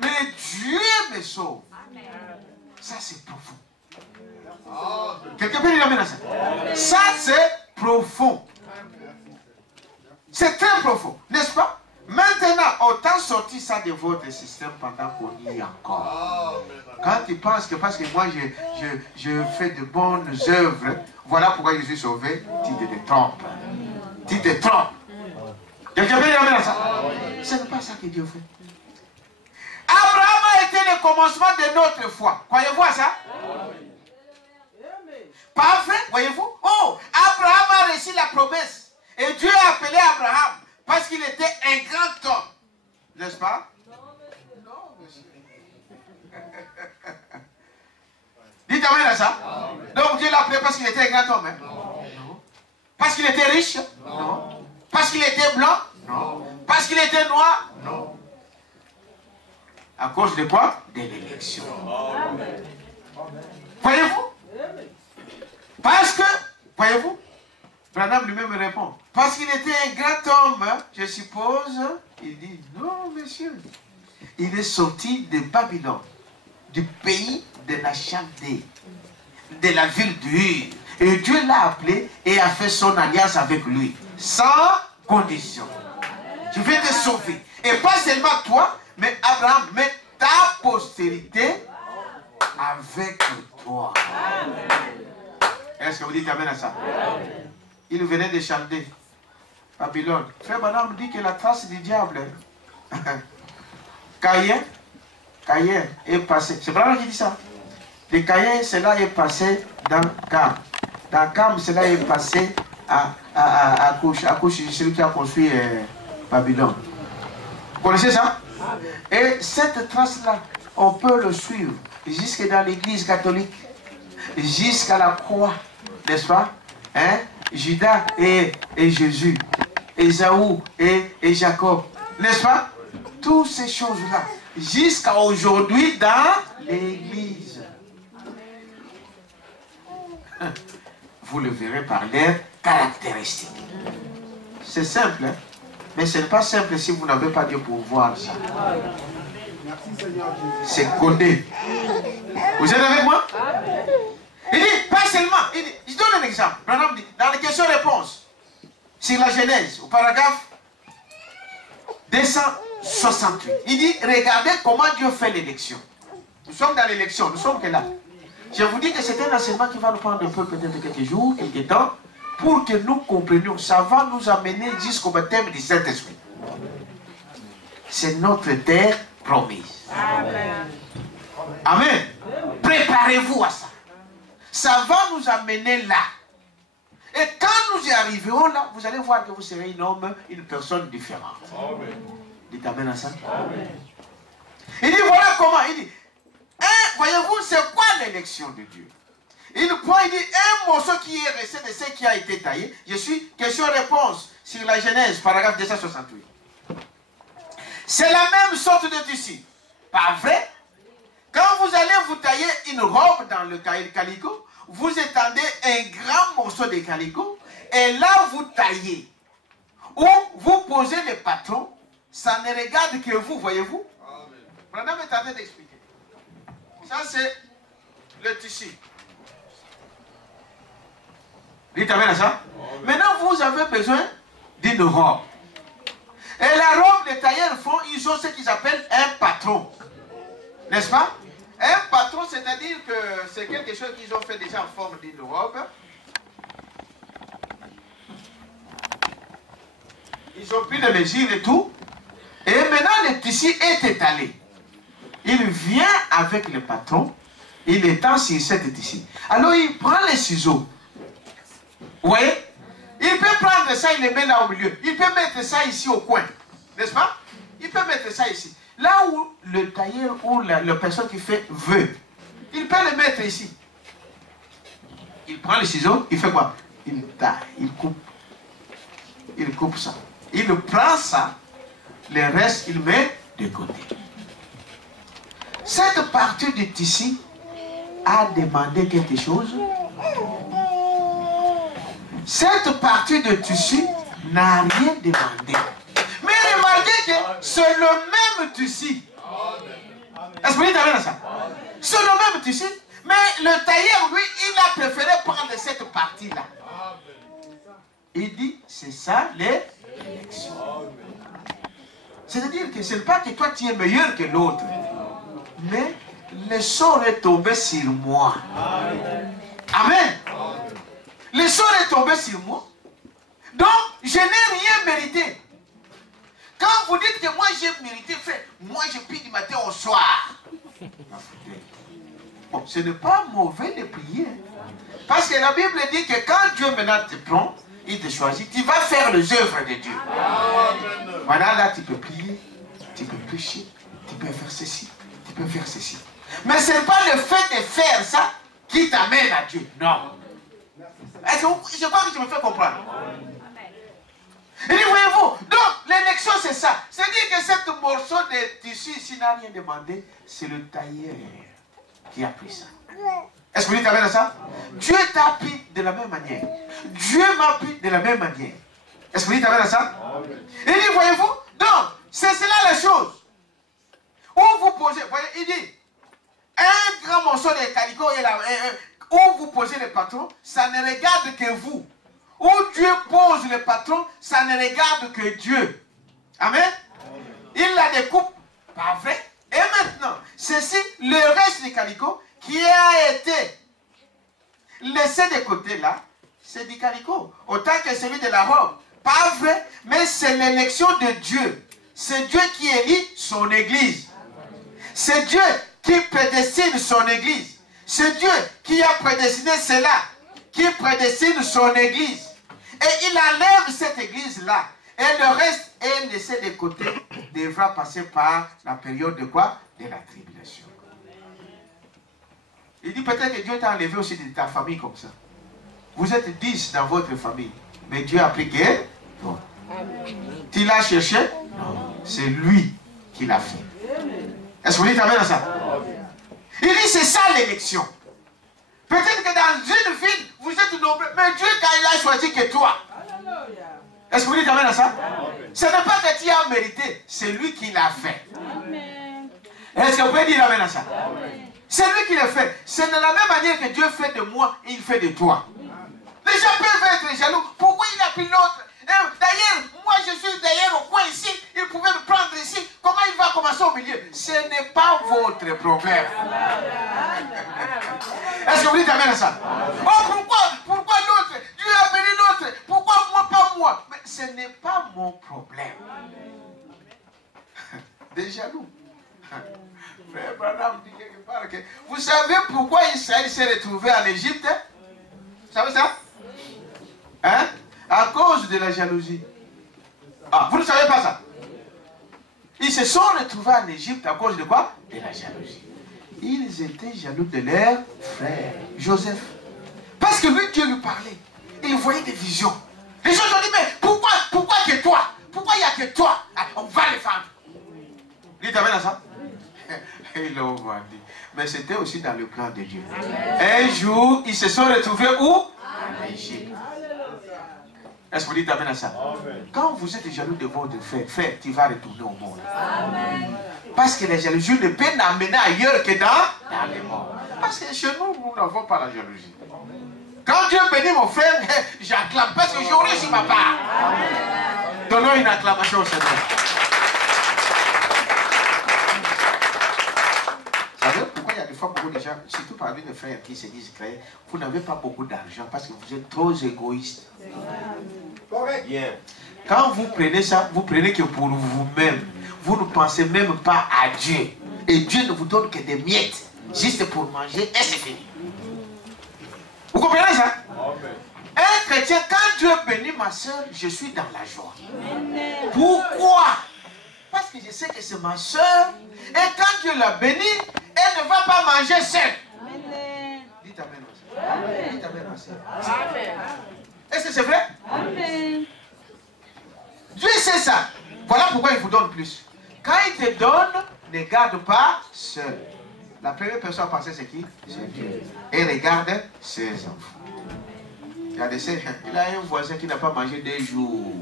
mais Dieu me sauve. Ça, c'est profond. Quelqu'un peut dire amen à ça? Ça, c'est profond. C'est très profond, n'est-ce pas? Maintenant, autant sortir ça de votre système pendant qu'on y est encore. Quand tu penses que parce que moi je fais de bonnes œuvres, voilà pourquoi je suis sauvé, tu te trompes. Tu te trompes. Quelqu'un peut dire amen à ça? Ce n'est pas ça que Dieu fait. Abraham a été le commencement de notre foi. Croyez-vous à ça? Pas vrai, voyez-vous? Oh, Abraham a reçu la promesse. Et Dieu a appelé Abraham parce qu'il était un grand homme. N'est-ce pas? Non, monsieur. Dites amen à ça. Donc Dieu l'a appelé parce qu'il était un grand homme. Hein? Non. Parce qu'il était riche? Non. Parce qu'il était blanc? Non. Parce qu'il était noir? Non. À cause de quoi? De l'élection. Voyez-vous? Parce que, voyez-vous, Branham lui-même répond, parce qu'il était un grand homme, je suppose, il dit, non, monsieur, il est sorti de Babylone, du pays de la Chaldée, de la ville d'Ur, et Dieu l'a appelé et a fait son alliance avec lui, sans condition. Je vais te sauver, et pas seulement toi, mais Abraham, mais ta postérité avec toi. Est-ce que vous dites amen à ça? Il venait de Chaldée, Babylone. Frère Branham dit que la trace du diable, Caïn est passé. C'est Branham qui dit ça. De Caïn, cela est passé dans Cam. Dans Cam, cela est passé à Couche, celui qui a construit Babylone. Vous connaissez ça? Et cette trace-là, on peut le suivre jusque dans l'église catholique, jusqu'à la croix, n'est-ce pas? Hein? Judas et Jésus, Ésaü et Jacob, n'est-ce pas? Toutes ces choses-là, jusqu'à aujourd'hui dans l'église. Vous le verrez par leurs caractéristiques. C'est simple, hein? Mais ce n'est pas simple si vous n'avez pas Dieu pour voir ça. C'est codé. Vous êtes avec moi? Il dit, pas seulement, il dit, je donne un exemple. Dans les questions-réponses, sur la Genèse, au paragraphe 268, il dit, regardez comment Dieu fait l'élection. Nous sommes dans l'élection, nous sommes que là. Je vous dis que c'est un enseignement qui va nous prendre un peu, peut-être quelques jours, quelques temps, pour que nous comprenions. Ça va nous amener jusqu'au baptême du Saint-Esprit. C'est notre terre promise. Amen. Amen. Préparez-vous à ça. Ça va nous amener là. Et quand nous y arriverons là, vous allez voir que vous serez un homme, une personne différente. Amen. Dites amen à ça. Amen. Il dit voilà comment. Il dit, voyez-vous, c'est quoi l'élection de Dieu? Il prend, il dit, un morceau qui est resté de ce qui a été taillé. Je suis question-réponse sur la Genèse, paragraphe 268. C'est la même sorte de tissu. Pas vrai? Quand vous allez vous tailler une robe dans le calicot, vous étendez un grand morceau de calicot et là vous taillez. Ou vous posez le patron, ça ne regarde que vous, voyez-vous? Madame est en train d'expliquer. Ça c'est le tissu. Dites amen à ça. Maintenant vous avez besoin d'une robe. Et la robe, les tailleurs font, ils ont ce qu'ils appellent un patron. N'est-ce pas? Un patron, c'est-à-dire que c'est quelque chose qu'ils ont fait déjà en forme d'une robe. Ils ont pris les mesures et tout. Et maintenant, le tissu est étalé. Il vient avec le patron. Il étend sur cette tissu. Alors, il prend les ciseaux. Vous voyez? Il peut prendre ça, il les met là au milieu. Il peut mettre ça ici au coin. N'est-ce pas? Il peut mettre ça ici. Là où le tailleur ou la personne qui fait veut, il peut le mettre ici. Il prend les ciseaux, il fait quoi? Il taille, il coupe. Il coupe ça. Il prend ça, le reste, il met de côté. Cette partie du tissu a demandé quelque chose. Cette partie de tissu n'a rien demandé. Mais remarquez que c'est le même tissu. Est-ce que vous dites amen à ça? C'est le même tissu. Mais le tailleur, lui, il a préféré prendre cette partie-là. Il dit, c'est ça l'élection. C'est-à-dire que ce n'est pas que toi tu es meilleur que l'autre. Mais le sort est tombé sur moi. Amen. Le sort est tombé sur moi. Donc, je n'ai rien mérité. Quand vous dites que moi j'ai mérité, frère, moi je prie du matin au soir. Bon, ce n'est pas mauvais de prier. Parce que la Bible dit que quand Dieu maintenant te prend, il te choisit, tu vas faire les œuvres de Dieu. Voilà, là tu peux prier, tu peux prêcher, tu peux faire ceci, tu peux faire ceci. Mais ce n'est pas le fait de faire ça qui t'amène à Dieu. Non. Est-ce que je crois que tu me fais comprendre? Il dit, voyez-vous, donc l'élection c'est ça. C'est-à-dire que cette morceau de tissu ici n'a rien demandé, c'est le tailleur qui a pris ça. Est-ce que vous dites amen à ça? Dieu t'a pris de la même manière. Dieu m'a pris de la même manière. Est-ce que vous dites amen à ça? Il dit, voyez-vous, donc c'est cela la chose. Où vous posez, voyez, il dit, un grand morceau de calicot, où vous posez le patron, ça ne regarde que vous. Où Dieu pose le patron, ça ne regarde que Dieu. Amen. Il la découpe, pas vrai? Et maintenant, ceci, le reste du calicot qui a été laissé de côté là, c'est du calicot. Autant que celui de la robe. Pas vrai, mais c'est l'élection de Dieu. C'est Dieu qui élit son église. C'est Dieu qui prédestine son église. C'est Dieu qui a prédestiné cela, qui prédestine son église. Et il enlève cette église-là. Et le reste est laissé de côté, devra passer par la période de quoi? De la tribulation. Il dit peut-être que Dieu t'a enlevé aussi de ta famille comme ça. Vous êtes 10 dans votre famille, mais Dieu a pris que toi. Tu l'as cherché? Non. C'est lui qui l'a fait. Est-ce que vous dites amen à ça? Il dit c'est ça l'élection. Peut-être que dans une ville, vous êtes nombreux, mais Dieu, quand il a choisi que toi. Est-ce que vous dites amen à ça? Ce n'est pas que tu as mérité, c'est lui qui l'a fait. Est-ce que vous pouvez dire amen à ça? C'est lui qui l'a fait. C'est de la même manière que Dieu fait de moi, il fait de toi. Les gens peuvent être jaloux. Pourquoi il a pris l'autre? D'ailleurs, moi je suis d'ailleurs au coin ici, il pouvait me prendre ici. Comment il va commencer au milieu? Ce n'est pas votre problème. Est-ce que vous dites amen à ça? Oh, pourquoi l'autre? Dieu a béni l'autre. Pourquoi moi, pas moi? Mais ce n'est pas mon problème. Des jaloux. Frère Branham dit quelque part que vous savez pourquoi Israël s'est retrouvé en Égypte? Vous savez ça? Hein? À cause de la jalousie. Ah, vous ne savez pas ça? Ils se sont retrouvés en Égypte à cause de quoi? De la jalousie. Ils étaient jaloux de leur frère, Joseph. Parce que lui, Dieu lui parlait. Il voyait des visions. Les gens ont dit, mais pourquoi que toi? Pourquoi il n'y a que toi? Ah, on va les vendre. Dites amen à ça? Ils l'ont vendu. Mais c'était aussi dans le plan de Dieu. Un jour, ils se sont retrouvés où? En Égypte. Est-ce que vous dites amen à ça? Quand vous êtes jaloux de votre frère, tu vas retourner au monde. Amen. Parce que la jalousie ne peut n'amener ailleurs que dans le monde. Parce que chez nous, nous n'avons pas la jalousie. Quand Dieu bénit mon frère, j'acclame parce que j'aurai sur ma part. Donnons une acclamation au Seigneur. Vous savez pourquoi il y a des fois beaucoup de gens, surtout parmi les frères qui se disent que vous n'avez pas beaucoup d'argent parce que vous êtes trop égoïste. Yeah. Quand vous prenez ça, vous prenez que pour vous-même. Vous ne pensez même pas à Dieu. Et Dieu ne vous donne que des miettes, juste pour manger et c'est fini. Vous comprenez ça? Un chrétien, quand Dieu bénit ma soeur, je suis dans la joie. Pourquoi? Parce que je sais que c'est ma soeur. Et quand Dieu l'a bénie, elle ne va pas manger seule. Dites amen, ma soeur. Dites amen, ma soeur. Est-ce que c'est vrai? Amen. Dieu sait ça. Voilà pourquoi il vous donne plus. Quand il te donne, ne garde pas seul. La première personne à penser c'est qui? C'est Dieu. Et regarde ses enfants. Il a un voisin qui n'a pas mangé 2 jours.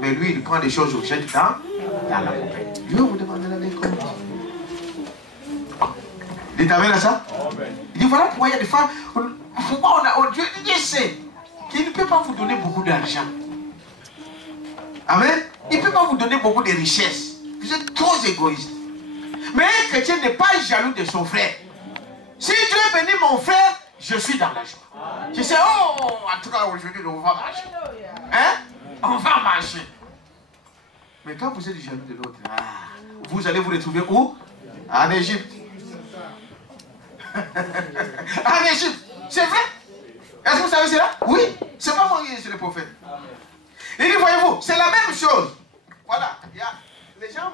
Mais lui, il prend des choses au chaque temps. dans la poubelle. Je vais vous demander la compte. Dites amen à ça? Il dit voilà pourquoi il y a des fois, pourquoi Dieu sait qu'il ne peut pas vous donner beaucoup d'argent. Amen. Il ne peut pas vous donner beaucoup de richesses. Vous êtes trop égoïste. Mais un chrétien n'est pas jaloux de son frère. Si Dieu bénit mon frère, je suis dans la joie. Je sais, oh, en tout cas aujourd'hui, on va marcher. Hein? On va marcher. Mais quand vous êtes jaloux de l'autre, vous allez vous retrouver où? En Égypte. En Égypte. C'est vrai? Est-ce que vous savez cela? Oui. C'est pas moi qui suis le prophète. Il dit, voyez-vous, c'est la même chose. Voilà. Les gens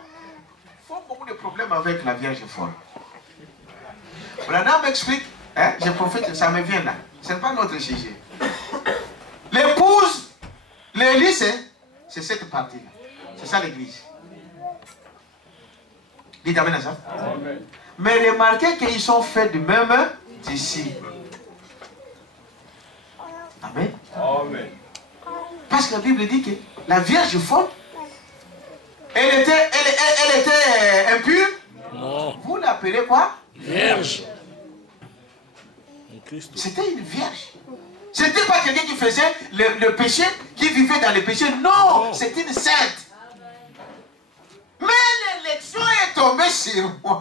font beaucoup de problèmes avec la Vierge folle. Voilà, m'explique. Hein, je profite, ça me vient là. Ce n'est pas notre sujet. L'épouse, l'église, c'est cette partie-là. C'est ça l'église. Dites amen à ça. Amen. Mais remarquez qu'ils sont faits du même disciple. Amen. Amen. Parce que la Bible dit que la Vierge folle, elle était impure. Non. Vous l'appelez quoi? Vierge. C'était une vierge. C'était pas quelqu'un qui faisait le péché, qui vivait dans le péché. Non, c'était une sainte. Mais l'élection est tombée sur moi.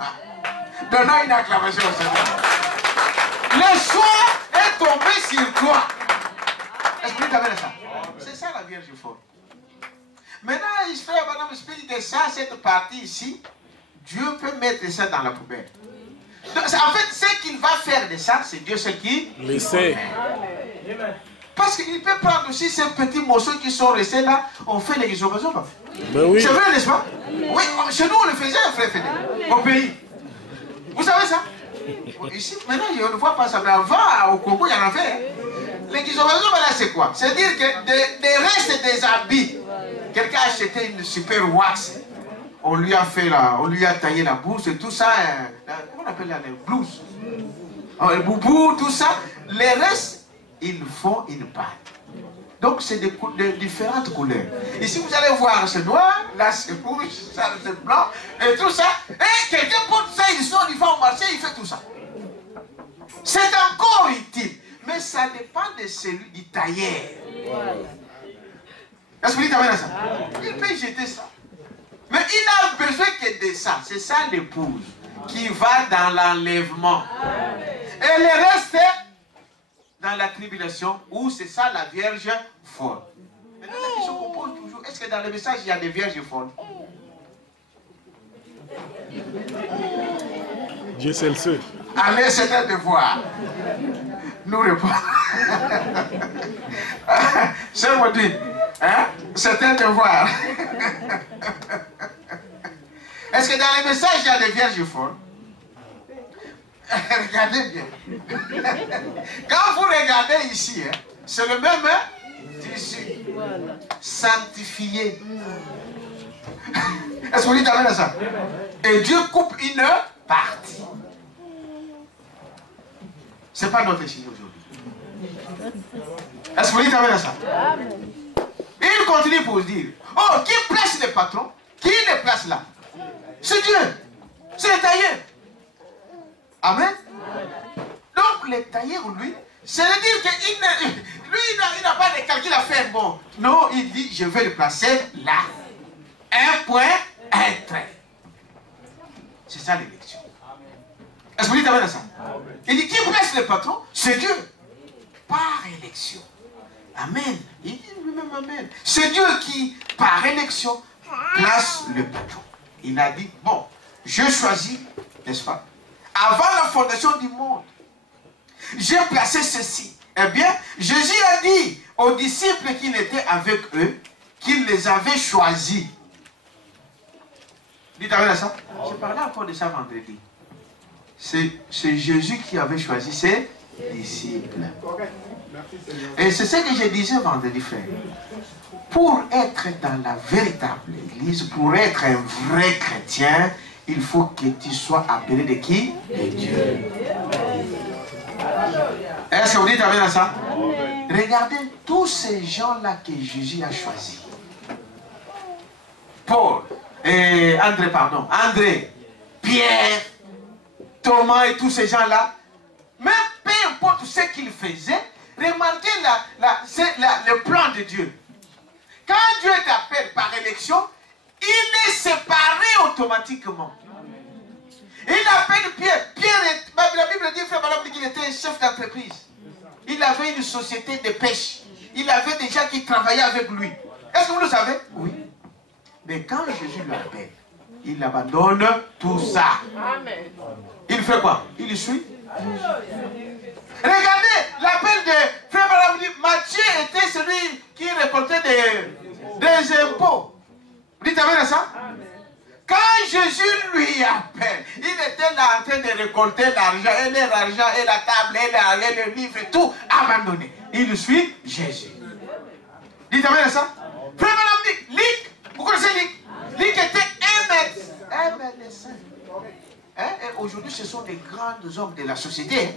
Donnons une acclamation au Seigneur. Le choix est tombé sur toi. Est-ce que tu avais ça? C'est ça la Vierge folle. Maintenant, il fait Madame Spirit de ça, cette partie ici. Dieu peut mettre ça dans la poubelle. Donc, en fait, ce qu'il va faire de ça, c'est Dieu seul qui le sait. Parce qu'il peut prendre aussi ces petits morceaux qui sont restés là, on fait les résurrections. Ben oui. C'est vrai, n'est-ce pas? Oui, chez nous on le faisait, frère Fédé, au pays. Vous savez ça? Ici, maintenant, on ne voit pas ça, mais avant, au Congo, il y en avait. Les résurrections, là, c'est quoi? C'est-à-dire que des restes des habits, quelqu'un a acheté une super wax. On lui a fait là, on lui a taillé la bourse et tout ça, comment on appelle là, les blouses, le boubou, tout ça. Les restes, ils font une pâte. Donc c'est de différentes couleurs. Ici vous allez voir, c'est noir, là c'est rouge, ça c'est blanc, et tout ça. Et quelqu'un porte ça, il sort, il va au marché, il fait tout ça. C'est encore utile, mais ça dépend de celui du tailleur. Est-ce que vous dites amen à ça? Il peut jeter ça. Mais il n'a besoin que de ça. C'est ça l'épouse qui va dans l'enlèvement. Et le reste dans la tribulation où c'est ça la Vierge folle. Maintenant la question qu'on pose toujours, est-ce que dans le message il y a des vierges folles? Dieu seul sait. Allez, c'est un devoir. Nous répondons. Sœur Maudit, hein? C'est un devoir. Est-ce que dans les messages, il y a des vierges folles? Regardez bien. Quand vous regardez ici, hein, c'est le même tissu. Sanctifié. Est-ce que vous dites amen à ça? Et Dieu coupe une partie. Ce n'est pas notre signe aujourd'hui. Est-ce que vous dites amen à ça? Il continue pour dire, oh, qui place les patrons? Qui les place là? C'est Dieu. C'est le tailleur. Amen. Donc le tailleur, lui, c'est-à-dire qu'il n'a pas de calcul à faire. Bon, non, il dit, je vais le placer là. Un point, un trait. C'est ça l'élection. Est-ce que vous dites amen à ça? Il dit, qui place le patron? C'est Dieu. Par élection. Amen. Il dit lui-même amen. C'est Dieu qui, par élection, place le patron. Il a dit, bon, je choisis, n'est-ce pas? Avant la fondation du monde, j'ai placé ceci. Eh bien, Jésus a dit aux disciples qu'il était avec eux, qu'il les avait choisis. Dites avec ça. Je parlais encore de ça vendredi. C'est Jésus qui avait choisi ses disciples. Et c'est ce que je disais vendredi, frère. Pour être dans la véritable église, pour être un vrai chrétien, il faut que tu sois appelé de qui? De Dieu. Est-ce que vous dites amen à ça? Regardez tous ces gens-là que Jésus a choisis. Paul, André, Pierre, Thomas et tous ces gens-là, même peu importe ce qu'ils faisaient, remarquez le plan de Dieu. Quand Dieu t'appelle par élection, il est séparé automatiquement. Il appelle Pierre. La Bible dit, frère Balaam, qu'il était un chef d'entreprise. Il avait une société de pêche. Il avait des gens qui travaillaient avec lui. Est-ce que vous le savez? Oui. Mais quand Jésus l'appelle, il abandonne tout ça. Amen. Il fait quoi? Il suit. Regardez l'appel de frère Balaam. Matthieu était celui qui récoltait des impôts. Vous dites amen à ça? Quand Jésus lui appelle, il était là en train de récolter l'argent, et l'argent, et la table, et le livre, et tout abandonné. Il suit Jésus. Dites amen à ça? Frère Balaam dit, Luc, vous connaissez Luc? Luc était un médecin. Hein? Et aujourd'hui, ce sont des grands hommes de la société.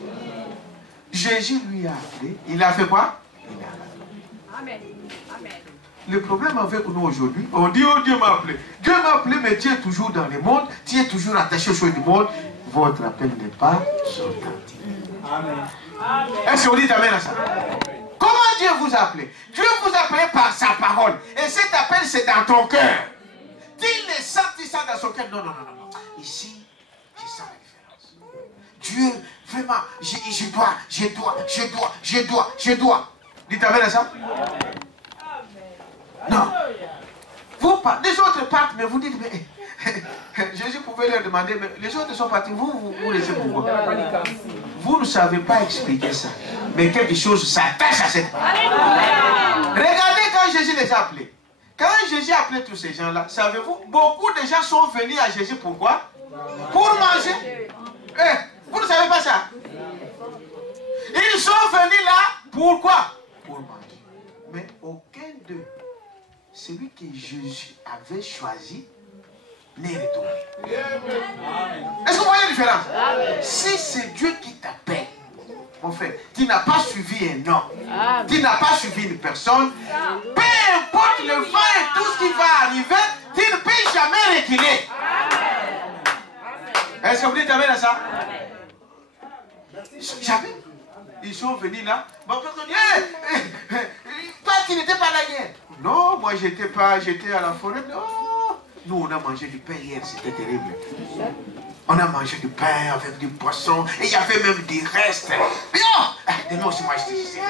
Jésus lui a appelé. Il a fait quoi? Il a appelé. Amen. Amen. Le problème avec nous aujourd'hui, on dit, oh Dieu m'a appelé. Dieu m'a appelé, mais tu es toujours dans le monde, tu es toujours attaché aux choses du monde. Votre appel n'est pas authentique. Est-ce que vous dites amen à ça? Comment Dieu vous a appelé? Dieu vous a appelé par sa parole. Et cet appel, c'est dans ton cœur. T'il les senti ça dans son cœur. Non, non, non, non. Ici, je sens la différence. Dieu, vraiment, je dois. Dites amen à ça? Non. Vous, les autres partent, mais vous dites, mais Jésus pouvait leur demander, mais les autres sont partis, vous laissez pourquoi? Vous ne savez pas expliquer ça. Mais quelque chose s'attache à cette parole. Regardez quand Jésus les a appelés. Quand Jésus a appelé tous ces gens-là, savez-vous, beaucoup de gens sont venus à Jésus pourquoi? Pour manger. Vous ne savez pas ça? Ils sont venus là, pourquoi? Pour manger. Mais aucun d'eux, celui que Jésus avait choisi, n'est retourné. Est-ce que vous voyez la différence? Si c'est Dieu qui t'appelle, mon frère, tu n'as pas suivi un homme, tu n'as pas suivi une personne, peu importe le vent et tout ce qui va arriver, tu ne peux jamais reculer. Est-ce que vous dites amen à ça? Jamais. Ils sont venus là. Bon, toi, tu n'étais pas là hier. Non, moi, j'étais à la forêt. Non. Nous, on a mangé du pain hier, c'était terrible. On a mangé du pain avec du poisson, et il y avait même des restes. Mais non, aussi, moi, je disais.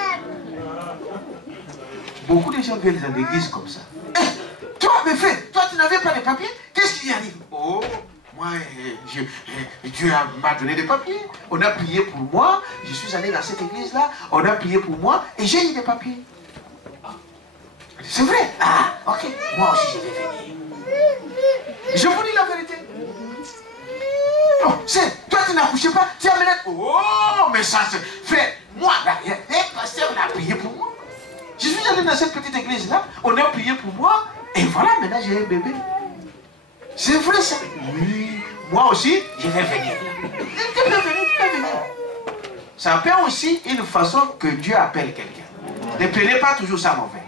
Beaucoup de gens viennent dans l'église comme ça. Toi, mes frères, toi, tu n'avais pas de papiers? Qu'est-ce qui arrive? Oh, moi, Dieu m'a donné des papiers. On a prié pour moi. Je suis allé dans cette église-là. On a prié pour moi et j'ai eu des papiers. C'est vrai? Ah, ok. Moi aussi, je vais venir. Je vous dis la vérité. Non, c'est toi, tu n'accouchais pas. Tu as mené. Oh, mais ça, c'est. Frère, moi, derrière, un pasteur a prié pour moi. Je suis allé dans cette petite église-là. On a prié pour moi. Et voilà, maintenant, j'ai un bébé. C'est vrai ça? Oui. Moi aussi, je vais venir. Tu peux venir. Ça peut aussi une façon que Dieu appelle quelqu'un. Ne prenez pas toujours ça mauvais.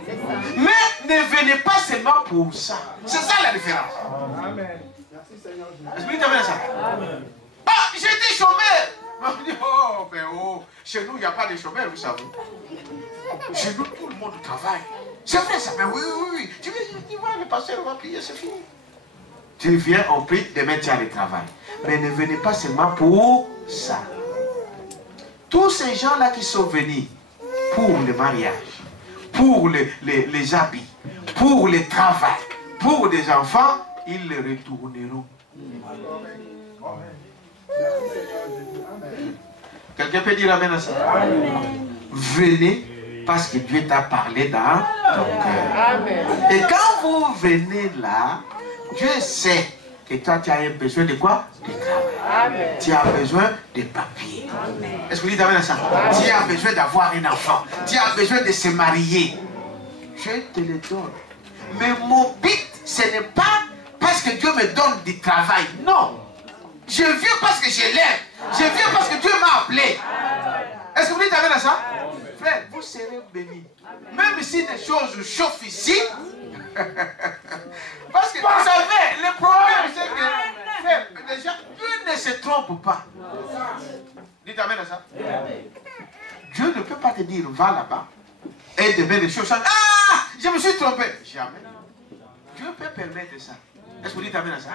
Mais ne venez pas seulement pour ça. C'est ça la différence. Amen. Merci Seigneur. Est-ce que vous avez ça? Amen. Ah, j'étais chômeur. On dit, oh, mais oh, chez nous, il n'y a pas de chômeurs, vous savez. Chez nous, tout le monde travaille. C'est vrai ça, mais oui. Tu vois, le pasteur va prier, c'est fini. Tu viens, on prie, demain tu as le travail. Mais ne venez pas seulement pour ça. Tous ces gens-là qui sont venus pour le mariage, pour les habits, pour le travail, pour des enfants, ils le retourneront. Quelqu'un peut dire amen à ça? Venez parce que Dieu t'a parlé dans ton cœur. Et quand vous venez là, Dieu sait que toi tu as besoin de quoi? De travail. Tu as besoin de papiers. Est-ce que vous dites amen à ça? Tu as besoin d'avoir un enfant. Tu as besoin de se marier. Je te le donne. Mais mon but, ce n'est pas parce que Dieu me donne du travail. Non. Je viens parce que je l'aime. Je viens parce que Dieu m'a appelé. Est-ce que vous dites amen à ça? Frère, vous serez bénis. Même si des choses chauffent ici, Parce que vous savez, le problème c'est que déjà, Dieu ne se trompe pas. Dites amen à ça. Dieu ne peut pas te dire va là-bas et demain les choses changent. Ah, je me suis trompé. Jamais. Dieu peut permettre ça. Est-ce que vous dites amen à ça?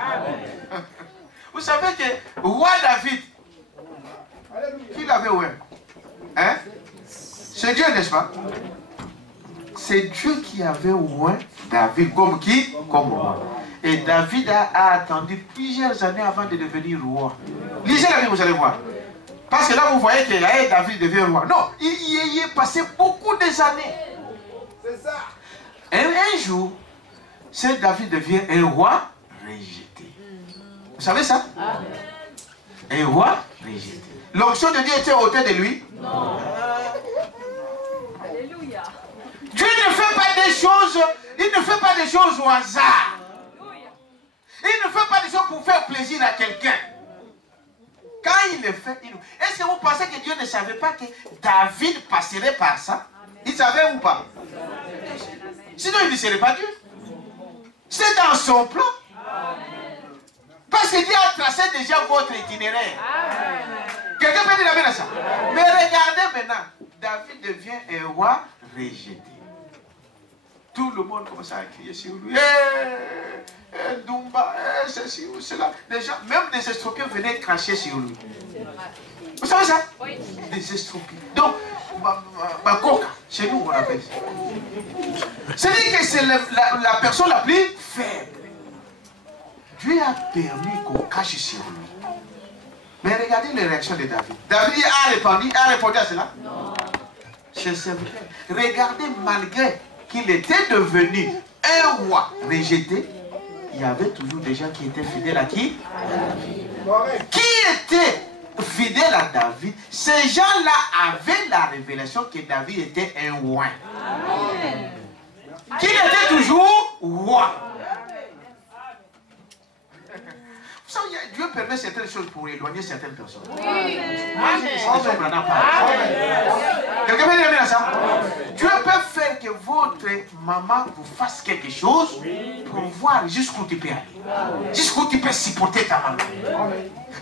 Vous savez que roi David, qui l'avait ouvert? Hein? C'est Dieu, n'est-ce pas? C'est Dieu qui avait ouvert David comme qui? Comme roi. Et David a attendu plusieurs années avant de devenir roi. Lisez la Bible, vous allez voir. Parce que là, vous voyez que David devient roi. Non, il y est passé beaucoup d'années. C'est ça. Et un jour, ce David devient un roi rejeté. Vous savez ça? Un roi rejeté. L'onction de Dieu était ôtée de lui? Non. Alléluia. Dieu ne fait pas des choses, il ne fait pas des choses au hasard. Il ne fait pas des choses pour faire plaisir à quelqu'un. Quand il le fait, est-ce que vous pensez que Dieu ne savait pas que David passerait par ça? Il savait ou pas? Sinon il ne serait pas Dieu. C'est dans son plan. Parce que Dieu a tracé déjà votre itinéraire. Quelqu'un peut dire amen à ça? Mais regardez maintenant, David devient un roi rejeté. Tout le monde commence à crier sur lui. Dumba, ceci ou cela. Les gens, même des estropiés venaient cracher sur lui. Vous savez ça? Oui. Des estropiés. Donc, Bakoka, chez nous on appelle ça. C'est-à-dire que c'est la personne la plus faible. Dieu a permis qu'on cache sur lui. Mais regardez les réactions de David. David a répondu à cela? Non. Ses serviteurs. Regardez, malgré qu'il était devenu un roi rejeté, il y avait toujours des gens qui étaient fidèles à qui? Qui étaient fidèles à David? Ces gens-là avaient la révélation que David était un roi. Qu'il était toujours roi. Vous savez, Dieu permet certaines choses pour éloigner certaines personnes. Oui. Quelqu'un peut dire ça? Dieu peut faire que votre maman vous fasse quelque chose pour voir jusqu'où tu peux aller. Jusqu'où tu peux supporter ta maman.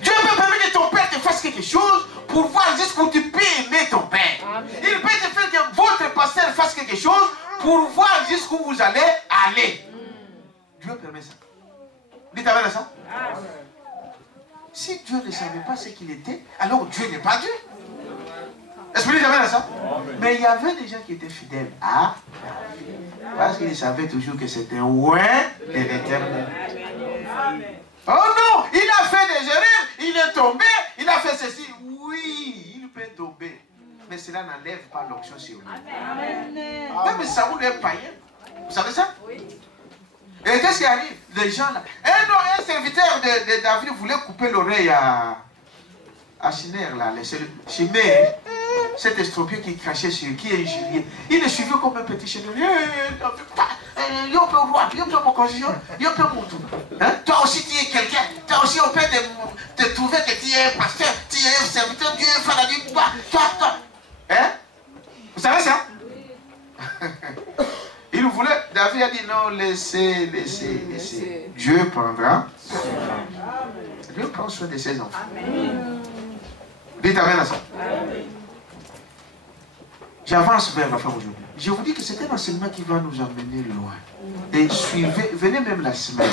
Dieu peut permettre que ton père te fasse quelque chose pour voir jusqu'où tu peux aimer ton père. Il peut te faire que votre pasteur fasse quelque chose pour voir jusqu'où vous allez aller. Dieu permet ça. Dites amen à ça. Si Dieu ne savait pas ce qu'il était, alors Dieu n'est pas Dieu. Est-ce que vous dites amen à ça? Mais il y avait des gens qui étaient fidèles à David. Parce qu'ils savaient toujours que c'était un roi de l'Éternel. Oh non, il a fait des erreurs, il est tombé, il a fait ceci. Oui, il peut tomber. Mais cela n'enlève pas l'onction sur lui. Même Saoul est païen. Vous savez ça? Oui. Et qu'est-ce qui arrive? Les gens là. Un serviteur de David voulait couper l'oreille à Chimère là. Chimère, cet estropié qui crachait sur qui est injurié. Il le suivait comme un petit chien. Yo peut voir, yo peut mon condition, yo peut mon tout. Toi aussi tu es quelqu'un. Toi aussi on peut te trouver que tu es un pasteur, tu es un serviteur, tu es un fan de toi. Hein? Vous savez ça? Il voulait, David a dit non, laissez. Dieu prendra soin. Dieu prend soin de ses enfants. Dites amen à ça. J'avance vers la fin aujourd'hui. Je vous dis que c'est un enseignement qui va nous emmener loin. Et suivez, venez même la semaine.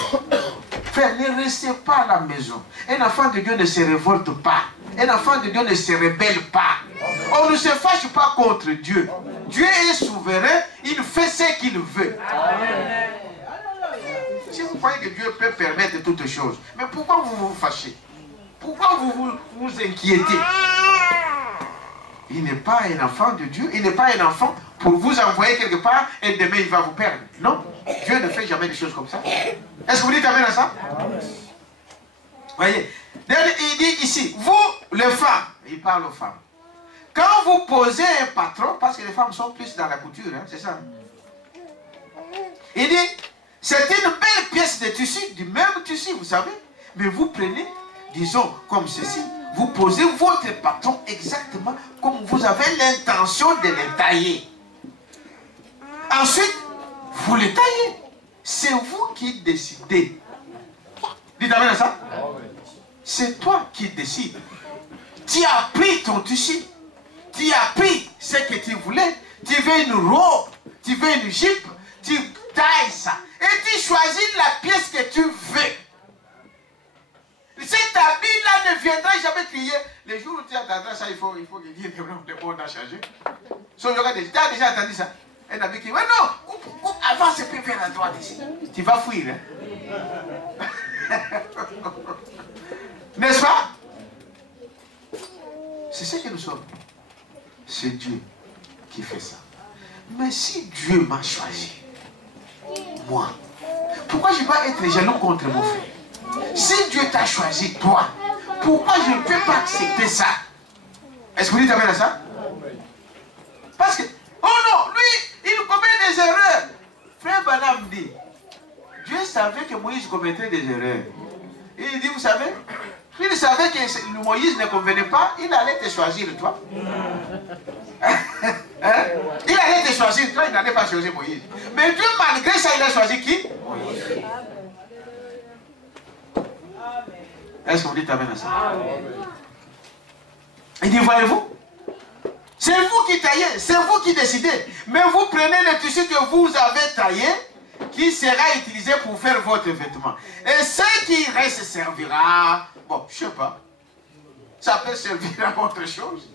Frère, ne restez pas à la maison. Un enfant de Dieu ne se révolte pas. Un enfant de Dieu ne se rebelle pas. On ne se fâche pas contre Dieu. Dieu est souverain, il fait ce qu'il veut. Si vous croyez que Dieu peut permettre toutes choses, mais pourquoi vous vous fâchez? Pourquoi vous vous inquiétez? Il n'est pas un enfant de Dieu, il n'est pas un enfant pour vous envoyer quelque part et demain il va vous perdre. Non, Dieu ne fait jamais des choses comme ça. Est-ce que vous dites amen à ça? Voyez, il dit ici, vous les femmes, il parle aux femmes. Quand vous posez un patron, parce que les femmes sont plus dans la couture, hein, c'est ça. Il dit, c'est une belle pièce de tissu, du même tissu, vous savez. Mais vous prenez, disons, comme ceci, vous posez votre patron exactement comme vous avez l'intention de le tailler. Ensuite, vous le taillez. c'est vous qui décidez. Dites amen à ça. C'est toi qui décides. Tu as pris ton tissu. Tu as pris ce que tu voulais. Tu veux une robe, tu veux une jupe, tu tailles ça. Et tu choisis la pièce que tu veux. Cet habit-là ne viendra jamais crier. Les jours où tu attendras ça, il faut que dire que le monde a changé. Tu as déjà entendu ça? Un habit qui dit, mais non, avant c'est plus vers la droite ici. Tu vas fuir. Hein? N'est-ce pas? C'est ce que nous sommes. C'est Dieu qui fait ça. Mais si Dieu m'a choisi, moi, pourquoi je vais être jaloux contre mon frère? Si Dieu t'a choisi, toi, pourquoi je ne peux pas accepter ça? Est-ce que vous dites amen à ça? Parce que, oh non, lui, il commet des erreurs. Frère Branham dit, Dieu savait que Moïse commettrait des erreurs. Et il dit, vous savez, il savait que Moïse ne convenait pas, il allait te choisir, toi. Hein? Il allait te choisir, toi, il n'allait pas choisir Moïse. Mais Dieu, malgré ça, il a choisi qui? Moïse. Est-ce que vous dites amen à ça? Il dit, voyez-vous, c'est vous qui taillez, c'est vous qui décidez. Mais vous prenez le tissu que vous avez taillé, qui sera utilisé pour faire votre vêtement. Et ce qui reste servira, bon, je ne sais pas, ça peut servir à autre chose.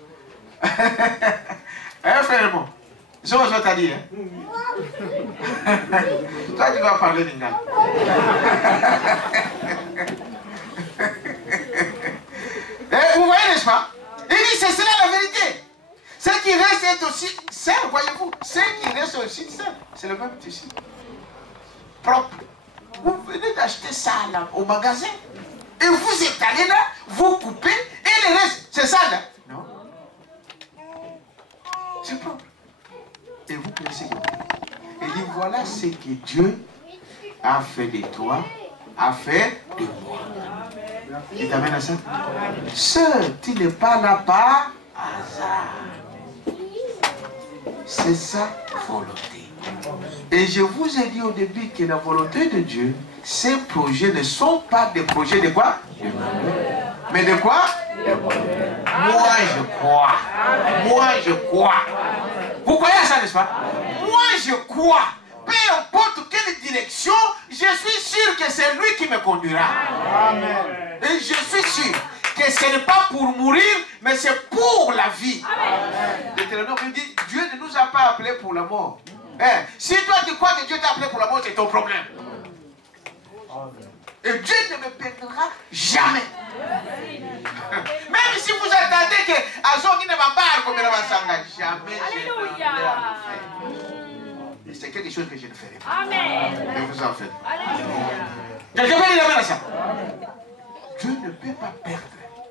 Hein, frère, bon, je t'ai dit, hein? Toi, tu vas parler d'Ingal. Vous voyez, n'est-ce pas? Il dit, c'est cela la vérité. Ce qui reste est aussi sain, voyez-vous. Ce qui reste aussi sain, c'est le même tissu. Propre. Vous venez d'acheter ça là, au magasin. Et vous êtes allé là, vous coupez, et le reste, c'est ça là. Non. C'est propre. Et vous placez. Et dit, voilà ce que Dieu a fait de toi, a fait de moi. Il t'amène à ça? Sœur, tu n'es pas là par hasard. C'est sa volonté. Et je vous ai dit au début que la volonté de Dieu, ces projets ne sont pas des projets de quoi? De malheur. Mais de quoi? De bonheur. Moi je crois. Moi je crois. Vous croyez à ça, n'est-ce pas? Moi je crois. Peu importe quelle direction, je suis sûr que c'est lui qui me conduira. Amen. Et je suis sûr que ce n'est pas pour mourir, mais c'est pour la vie. L'Éternel dit, Dieu ne nous a pas appelés pour la mort. Eh, si toi tu crois que Dieu t'a appelé pour la mort, c'est ton problème. Et Dieu ne me perdra jamais. Même si vous attendez que Azongi ne va pas comme il va s'engager, jamais. Alléluia. C'est quelque chose que je ne ferai pas. Amen. Mais vous en faites. Quelqu'un peut dire amen à ça? Dieu ne peut pas perdre.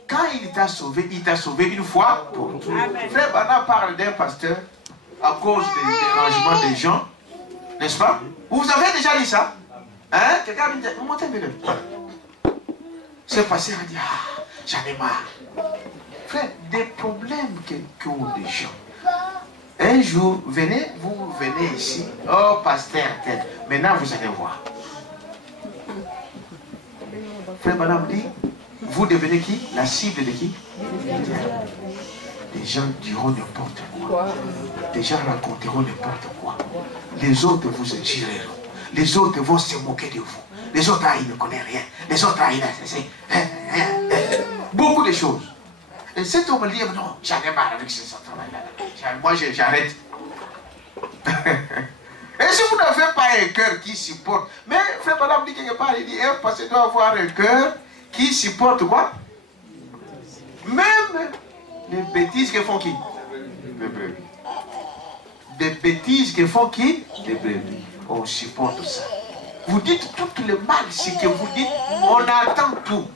Quand il t'a sauvé une fois pour tout. Frère Bana parle d'un pasteur à cause des dérangements des gens. N'est-ce pas? Vous avez déjà lu ça? Hein? Quelqu'un me dit, montez un peu. Ce pasteur a dit, ah, j'en ai marre. Frère, des problèmes qu'ont les gens. Un jour, vous venez ici, oh pasteur, maintenant vous allez voir. Frère Madame dit, vous devenez qui? La cible de qui? Les gens diront n'importe quoi. Les gens raconteront n'importe quoi. Les autres vous injureront. Les autres vont se moquer de vous. Les autres, ils ne connaissent rien. Les autres, ils beaucoup de choses. Et cet homme dit, non, j'en ai marre avec ce travail-là. Moi, j'arrête. Et si vous n'avez pas un cœur qui supporte, mais frère Madame dit quelque part, il dit, parce qu'il doit avoir un cœur qui supporte quoi? Même les bêtises que font qui? Les brebis. Des bêtises que font qui? Les brebis. On supporte ça. Vous dites tout le mal, ce que vous dites, on attend tout.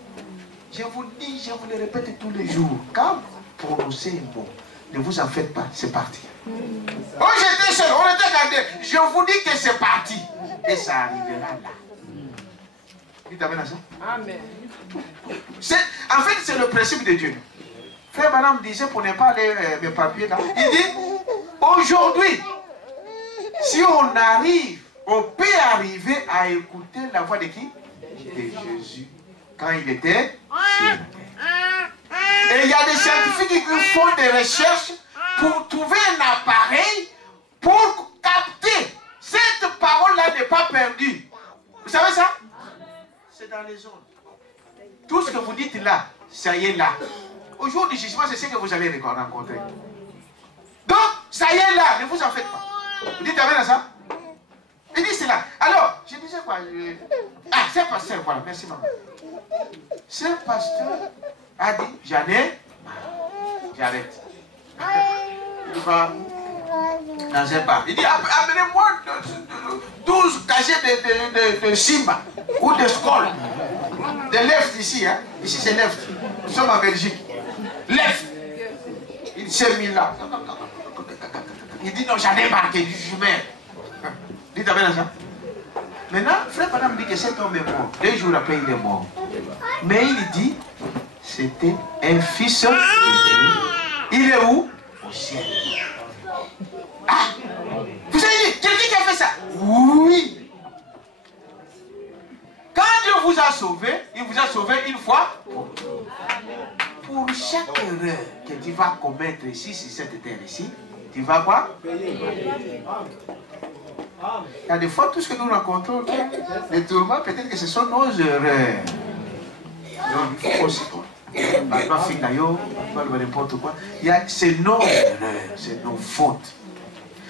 Je vous dis, je vous le répète tous les jours. Quand vous prononcez un mot, ne vous en faites pas, c'est parti. Oh, j'étais seul, on était gardé. Je vous dis que c'est parti. Et ça arrivera là. Il t'amène à ça? Amen. En fait, c'est le principe de Dieu. Frère Madame disait, pour ne pas aller mes papiers là, il dit, aujourd'hui, si on arrive on peut arriver à écouter la voix de qui? De Jésus. Quand il était sur la terre. Et il y a des scientifiques qui font des recherches pour trouver un appareil pour capter. Cette parole-là n'est pas perdue. Vous savez ça? C'est dans les ondes. Tout ce que vous dites là, ça y est là. Au jour du jugement, c'est ce que vous allez rencontrer. Donc, ça y est là, ne vous en faites pas. Vous dites amen à ça? Il dit c'est là. Alors, je disais quoi? Ah, c'est pasteur, voilà, merci maman. Ce pasteur a dit, j'en ai marre. J'arrête. Il va dans un bar. Il dit, amenez-moi 12 cachets de Simba ou de Skoll. De left ici, hein. Ici c'est left. Nous sommes en Belgique. Left. Il s'est mis là. Il dit, non, j'en ai marre du jugement. Dites amen à ça. Maintenant, frère Padam dit que cet homme est mort. 2 jours après, il est mort. Mais il dit, c'était un fils de Dieu. Il est où? Au ciel. Ah! Vous avez dit, quelqu'un qui a fait ça? Oui. Quand Dieu vous a sauvé, il vous a sauvé une fois. Pour chaque erreur que tu vas commettre ici, sur cette terre ici, tu vas quoi? Il y a des fois, tout ce que nous rencontrons, les tourments, peut-être que ce sont nos erreurs. Il faut aussi quoi? N'importe quoi. C'est nos erreurs, c'est nos fautes.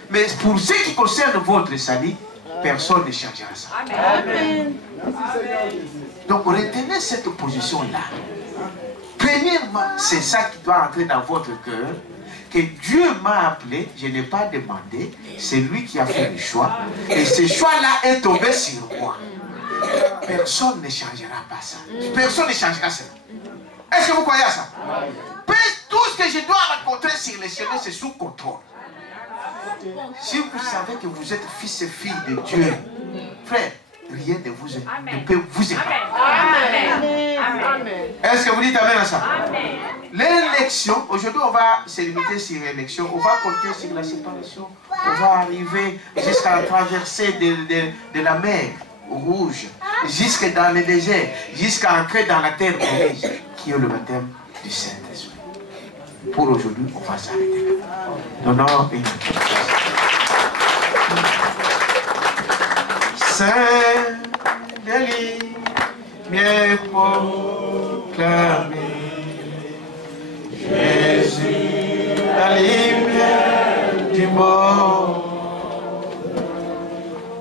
Mais pour ce qui concerne votre salut, personne ne changera ça. Amen. Donc retenez cette position-là. Premièrement, c'est ça qui doit entrer dans votre cœur. Que Dieu m'a appelé, je n'ai pas demandé, c'est lui qui a fait le choix. Et ce choix-là est tombé sur moi. Personne ne changera pas ça. Personne ne changera ça. Est-ce que vous croyez à ça? Tout ce que je dois rencontrer sur le chemin, c'est sous contrôle. Si vous savez que vous êtes fils et filles de Dieu, frère, rien ne peut vous épargner. Est-ce que vous dites amen à ça? L'élection, aujourd'hui on va se limiter sur l'élection, on va compter sur la séparation, on va arriver jusqu'à la traversée de la mer Rouge, jusque dans le désert, jusqu'à entrer dans la terre promise, qui est le baptême du Saint-Esprit. Pour aujourd'hui, on va s'arrêter. Donnons une Saint-Denis, bien proclamé. Jésus, la lumière du monde.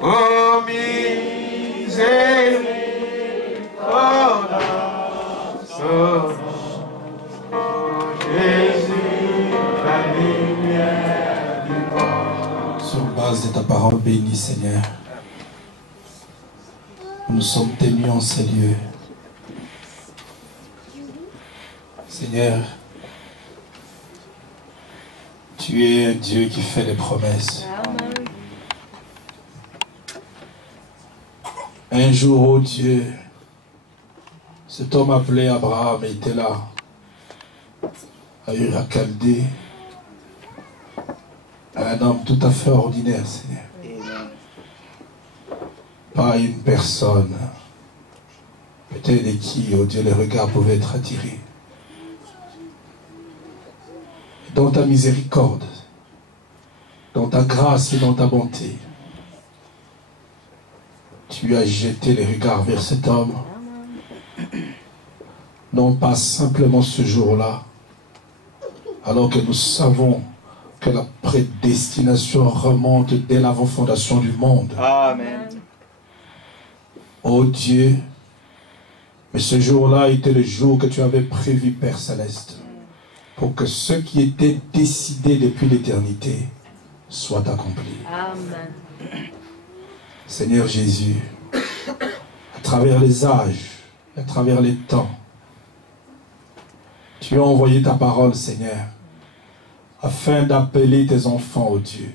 Oh, miséricorde, oh, Jésus, la lumière du monde. Sur base de ta parole bénie, Seigneur, nous sommes témoins en ces lieux. Seigneur, tu es un Dieu qui fait des promesses. Un jour, oh Dieu, cet homme appelé Abraham était là, à Ur Chaldée, un homme tout à fait ordinaire, Seigneur. Pas une personne, peut-être de qui, oh Dieu, les regards pouvaient être attirés. Dans ta miséricorde, dans ta grâce et dans ta bonté, tu as jeté les regards vers cet homme, non pas simplement ce jour-là, alors que nous savons que la prédestination remonte dès l'avant-fondation du monde. Amen. Oh Dieu, mais ce jour-là était le jour que tu avais prévu, Père Céleste, pour que ce qui était décidé depuis l'éternité soit accompli. Amen. Seigneur Jésus, à travers les âges, à travers les temps, tu as envoyé ta parole, Seigneur, afin d'appeler tes enfants, oh Dieu,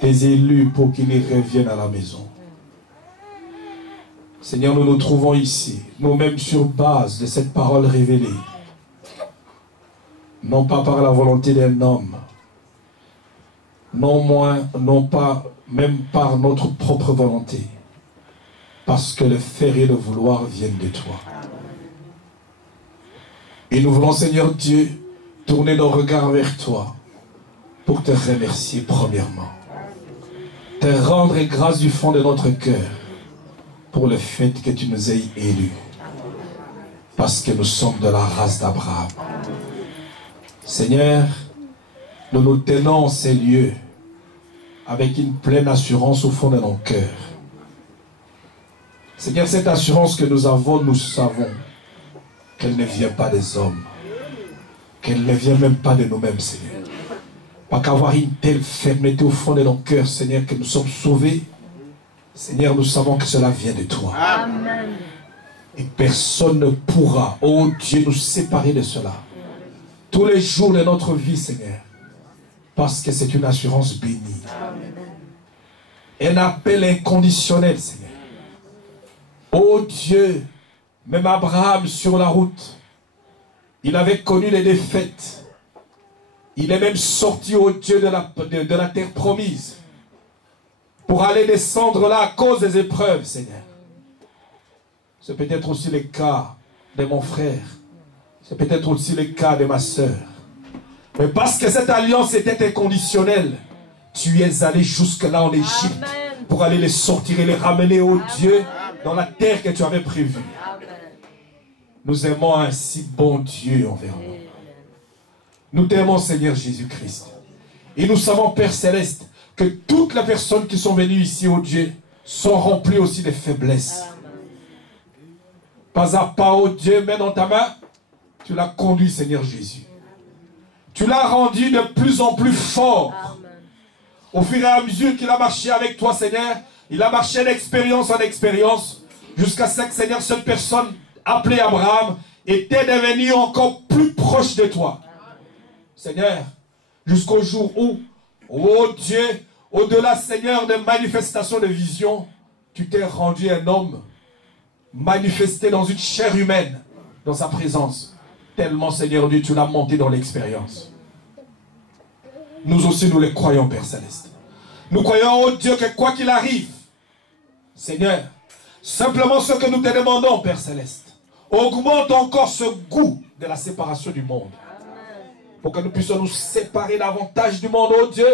tes élus pour qu'ils reviennent à la maison. Seigneur, nous nous trouvons ici, nous-mêmes sur base de cette parole révélée, non pas par la volonté d'un homme, non pas même par notre propre volonté, parce que le faire et le vouloir viennent de toi. Et nous voulons, Seigneur Dieu, tourner nos regards vers toi pour te remercier premièrement. Te rendre grâce du fond de notre cœur pour le fait que tu nous aies élus. Parce que nous sommes de la race d'Abraham. Seigneur, nous nous tenons en ces lieux avec une pleine assurance au fond de nos cœurs. Seigneur, cette assurance que nous avons, nous savons qu'elle ne vient pas des hommes, qu'elle ne vient même pas de nous-mêmes, Seigneur. Pas qu'avoir une telle fermeté au fond de nos cœurs, Seigneur, que nous sommes sauvés. Seigneur, nous savons que cela vient de toi. Amen. Et personne ne pourra, oh Dieu, nous séparer de cela. Tous les jours de notre vie, Seigneur. Parce que c'est une assurance bénie. Un appel inconditionnel, Seigneur. Oh Dieu, même Abraham sur la route, il avait connu les défaites. Il est même sorti, oh Dieu, de la terre promise pour aller descendre là à cause des épreuves, Seigneur. C'est peut-être aussi le cas de mon frère. C'est peut-être aussi le cas de ma soeur. Mais parce que cette alliance était inconditionnelle, tu es allé jusque-là en Égypte pour aller les sortir et les ramener, oh Dieu, dans la terre que tu avais prévue. Nous aimons un si bon Dieu envers nous. Nous t'aimons, Seigneur Jésus-Christ. Et nous savons, Père Céleste, que toutes les personnes qui sont venues ici, oh Dieu, sont remplies aussi de faiblesses. Pas à pas, oh Dieu, mais dans ta main, tu l'as conduit, Seigneur Jésus. Tu l'as rendu de plus en plus fort. Au fur et à mesure qu'il a marché avec toi, Seigneur, il a marché d'expérience en expérience, jusqu'à ce que, Seigneur, cette personne appelée Abraham était devenue encore plus proche de toi. Seigneur, jusqu'au jour où, oh Dieu, au-delà, Seigneur, de manifestations de vision, tu t'es rendu un homme manifesté dans une chair humaine, dans sa présence. Tellement, Seigneur Dieu, tu l'as monté dans l'expérience. Nous aussi, nous les croyons, Père Céleste. Nous croyons, oh Dieu, que quoi qu'il arrive, Seigneur, simplement ce que nous te demandons, Père Céleste, augmente encore ce goût de la séparation du monde. Pour que nous puissions nous séparer davantage du monde, oh Dieu,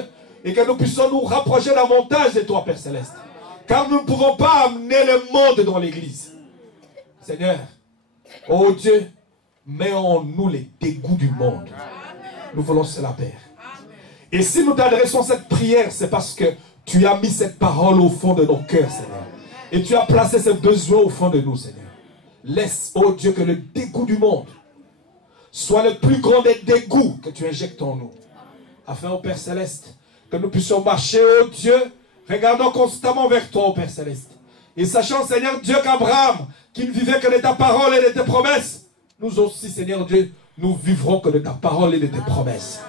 et que nous puissions nous rapprocher davantage de toi, Père Céleste. Car nous ne pourrons pas amener le monde dans l'église. Seigneur, oh Dieu, mets en nous les dégoûts du monde. Nous voulons cela, Père. Et si nous t'adressons cette prière, c'est parce que tu as mis cette parole au fond de nos cœurs, Seigneur. Et tu as placé ce besoin au fond de nous, Seigneur. Laisse, oh Dieu, que le dégoût du monde soit le plus grand des dégoûts que tu injectes en nous. Afin, ô Père Céleste, que nous puissions marcher, ô Dieu, regardant constamment vers toi, ô Père Céleste. Et sachant, Seigneur Dieu, qu'Abraham, qui ne vivait que de ta parole et de tes promesses, nous aussi, Seigneur Dieu, nous vivrons que de ta parole et de tes promesses.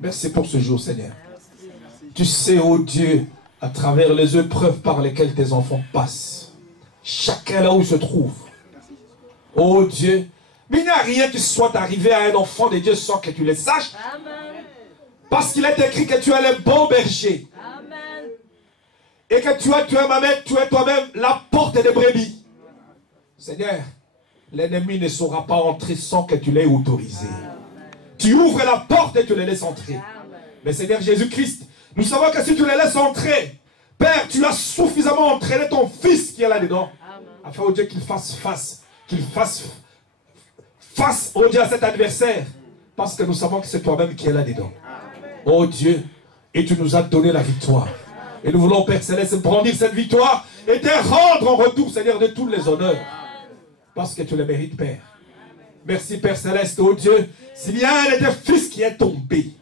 Merci pour ce jour, Seigneur. Tu sais, ô Dieu, à travers les épreuves par lesquelles tes enfants passent, chacun là où il se trouve. Ô Dieu, mais il n'y a rien qui soit arrivé à un enfant de Dieu sans que tu le saches. Parce qu'il est écrit que tu es le bon berger. Amen. Et que tu es toi-même la porte des brebis. Seigneur, l'ennemi ne saura pas entrer sans que tu l'aies autorisé. Amen. Tu ouvres la porte et tu les laisses entrer. Amen. Mais Seigneur Jésus-Christ, nous savons que si tu les laisses entrer, Père, tu as suffisamment entraîné ton fils qui est là-dedans. Afin, oh Dieu, qu'il fasse face. Qu'il fasse face, oh Dieu, à cet adversaire. Parce que nous savons que c'est toi-même qui es là-dedans. Oh Dieu, et tu nous as donné la victoire. Et nous voulons, Père Céleste, brandir cette victoire et te rendre en retour, Seigneur, de tous les honneurs. Parce que tu le mérites, Père. Merci, Père Céleste, oh Dieu. S'il y a un de tes fils qui est tombé,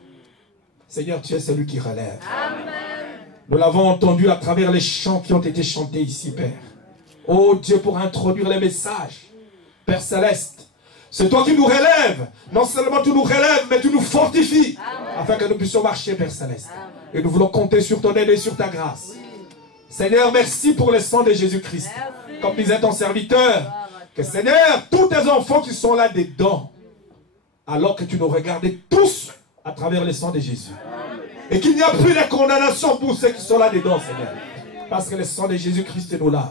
Seigneur, tu es celui qui relève. Amen. Nous l'avons entendu à travers les chants qui ont été chantés ici, Père. Oh Dieu, pour introduire les messages. Père Céleste, c'est toi qui nous relèves. Non seulement tu nous relèves, mais tu nous fortifies. Amen. Afin que nous puissions marcher, Père Céleste. Amen. Et nous voulons compter sur ton aide et sur ta grâce. Oui. Seigneur, merci pour le sang de Jésus-Christ. Comme disait ton serviteur, que Seigneur, tous tes enfants qui sont là dedans, alors que tu nous regardais tous à travers le sang de Jésus. Et qu'il n'y a plus de condamnation pour ceux qui sont là-dedans, Seigneur. Parce que le sang de Jésus-Christ nous lave.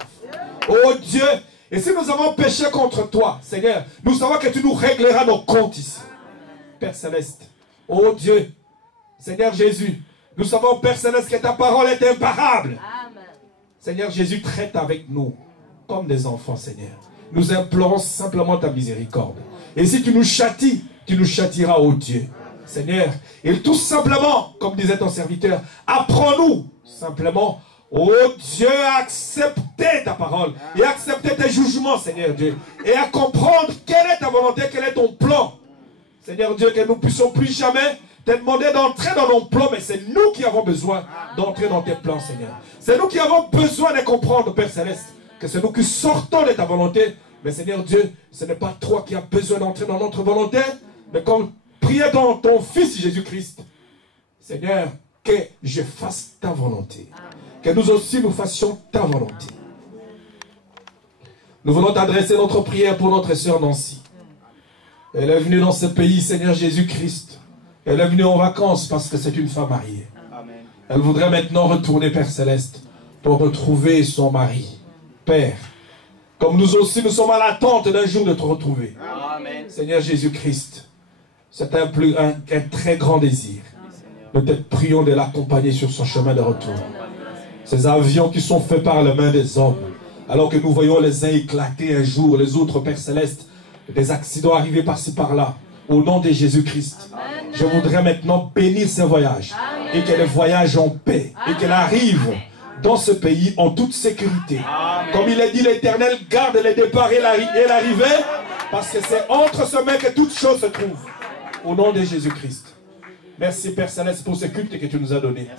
Oh Dieu, et si nous avons péché contre toi, Seigneur, nous savons que tu nous régleras nos comptes ici. Père Céleste, oh Dieu, Seigneur Jésus, nous savons, Père Céleste, que ta parole est imparable. Amen. Seigneur Jésus, traite avec nous comme des enfants, Seigneur. Nous implorons simplement ta miséricorde. Et si tu nous châtieras, oh Dieu. Seigneur, et tout simplement, comme disait ton serviteur, apprends-nous simplement, oh Dieu, à accepter ta parole et à accepter tes jugements, Seigneur Dieu, et à comprendre quelle est ta volonté, quel est ton plan. Seigneur Dieu, que nous ne puissions plus jamais te demander d'entrer dans nos plans, mais c'est nous qui avons besoin d'entrer dans tes plans, Seigneur. C'est nous qui avons besoin de comprendre, Père Céleste, que c'est nous qui sortons de ta volonté. Mais Seigneur Dieu, ce n'est pas toi qui as besoin d'entrer dans notre volonté, mais comme prier dans ton Fils Jésus-Christ. Seigneur, que je fasse ta volonté. Que nous aussi nous fassions ta volonté. Nous voulons t'adresser notre prière pour notre sœur Nancy. Elle est venue dans ce pays, Seigneur Jésus-Christ. Elle est venue en vacances parce que c'est une femme mariée. Amen. Elle voudrait maintenant retourner, Père Céleste, pour retrouver son mari. Père, comme nous aussi, nous sommes à l'attente d'un jour de te retrouver. Amen. Seigneur Jésus-Christ, c'est un très grand désir. Nous te prions de l'accompagner sur son chemin de retour. Ces avions qui sont faits par la main des hommes, alors que nous voyons les uns éclater un jour, les autres, Père Céleste, des accidents arrivés par-ci par-là. Au nom de Jésus-Christ, je voudrais maintenant bénir ce voyage. Et qu'elle voyage en paix. Et qu'elle arrive dans ce pays en toute sécurité. Comme il est dit, l'Éternel garde les départs et l'arrivée. Parce que c'est entre ce mains que toutes choses se trouvent. Au nom de Jésus-Christ. Merci Père Céleste pour ce culte que tu nous as donné.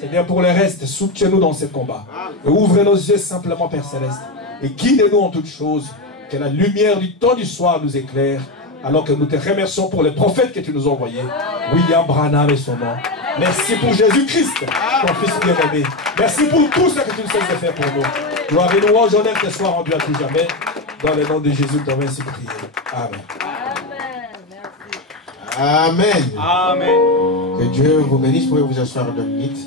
Seigneur, pour le reste, soutiens-nous dans ce combat. Et ouvre nos yeux simplement, Père Céleste. Et guide-nous en toutes choses. Que la lumière du temps du soir nous éclaire. Alors que nous te remercions pour les prophètes que tu nous as envoyés. William Branham et son nom. Merci pour Jésus-Christ, ton Fils bien-aimé. Merci pour tout ce que tu nous cesses de faire pour nous. Gloire et louange, honneur te soit rendu à tout jamais. Dans le nom de Jésus, nous t'avons ainsi prié. Amen. Amen. Amen. Que Dieu vous bénisse. Vous pouvez vous asseoir 2 minutes.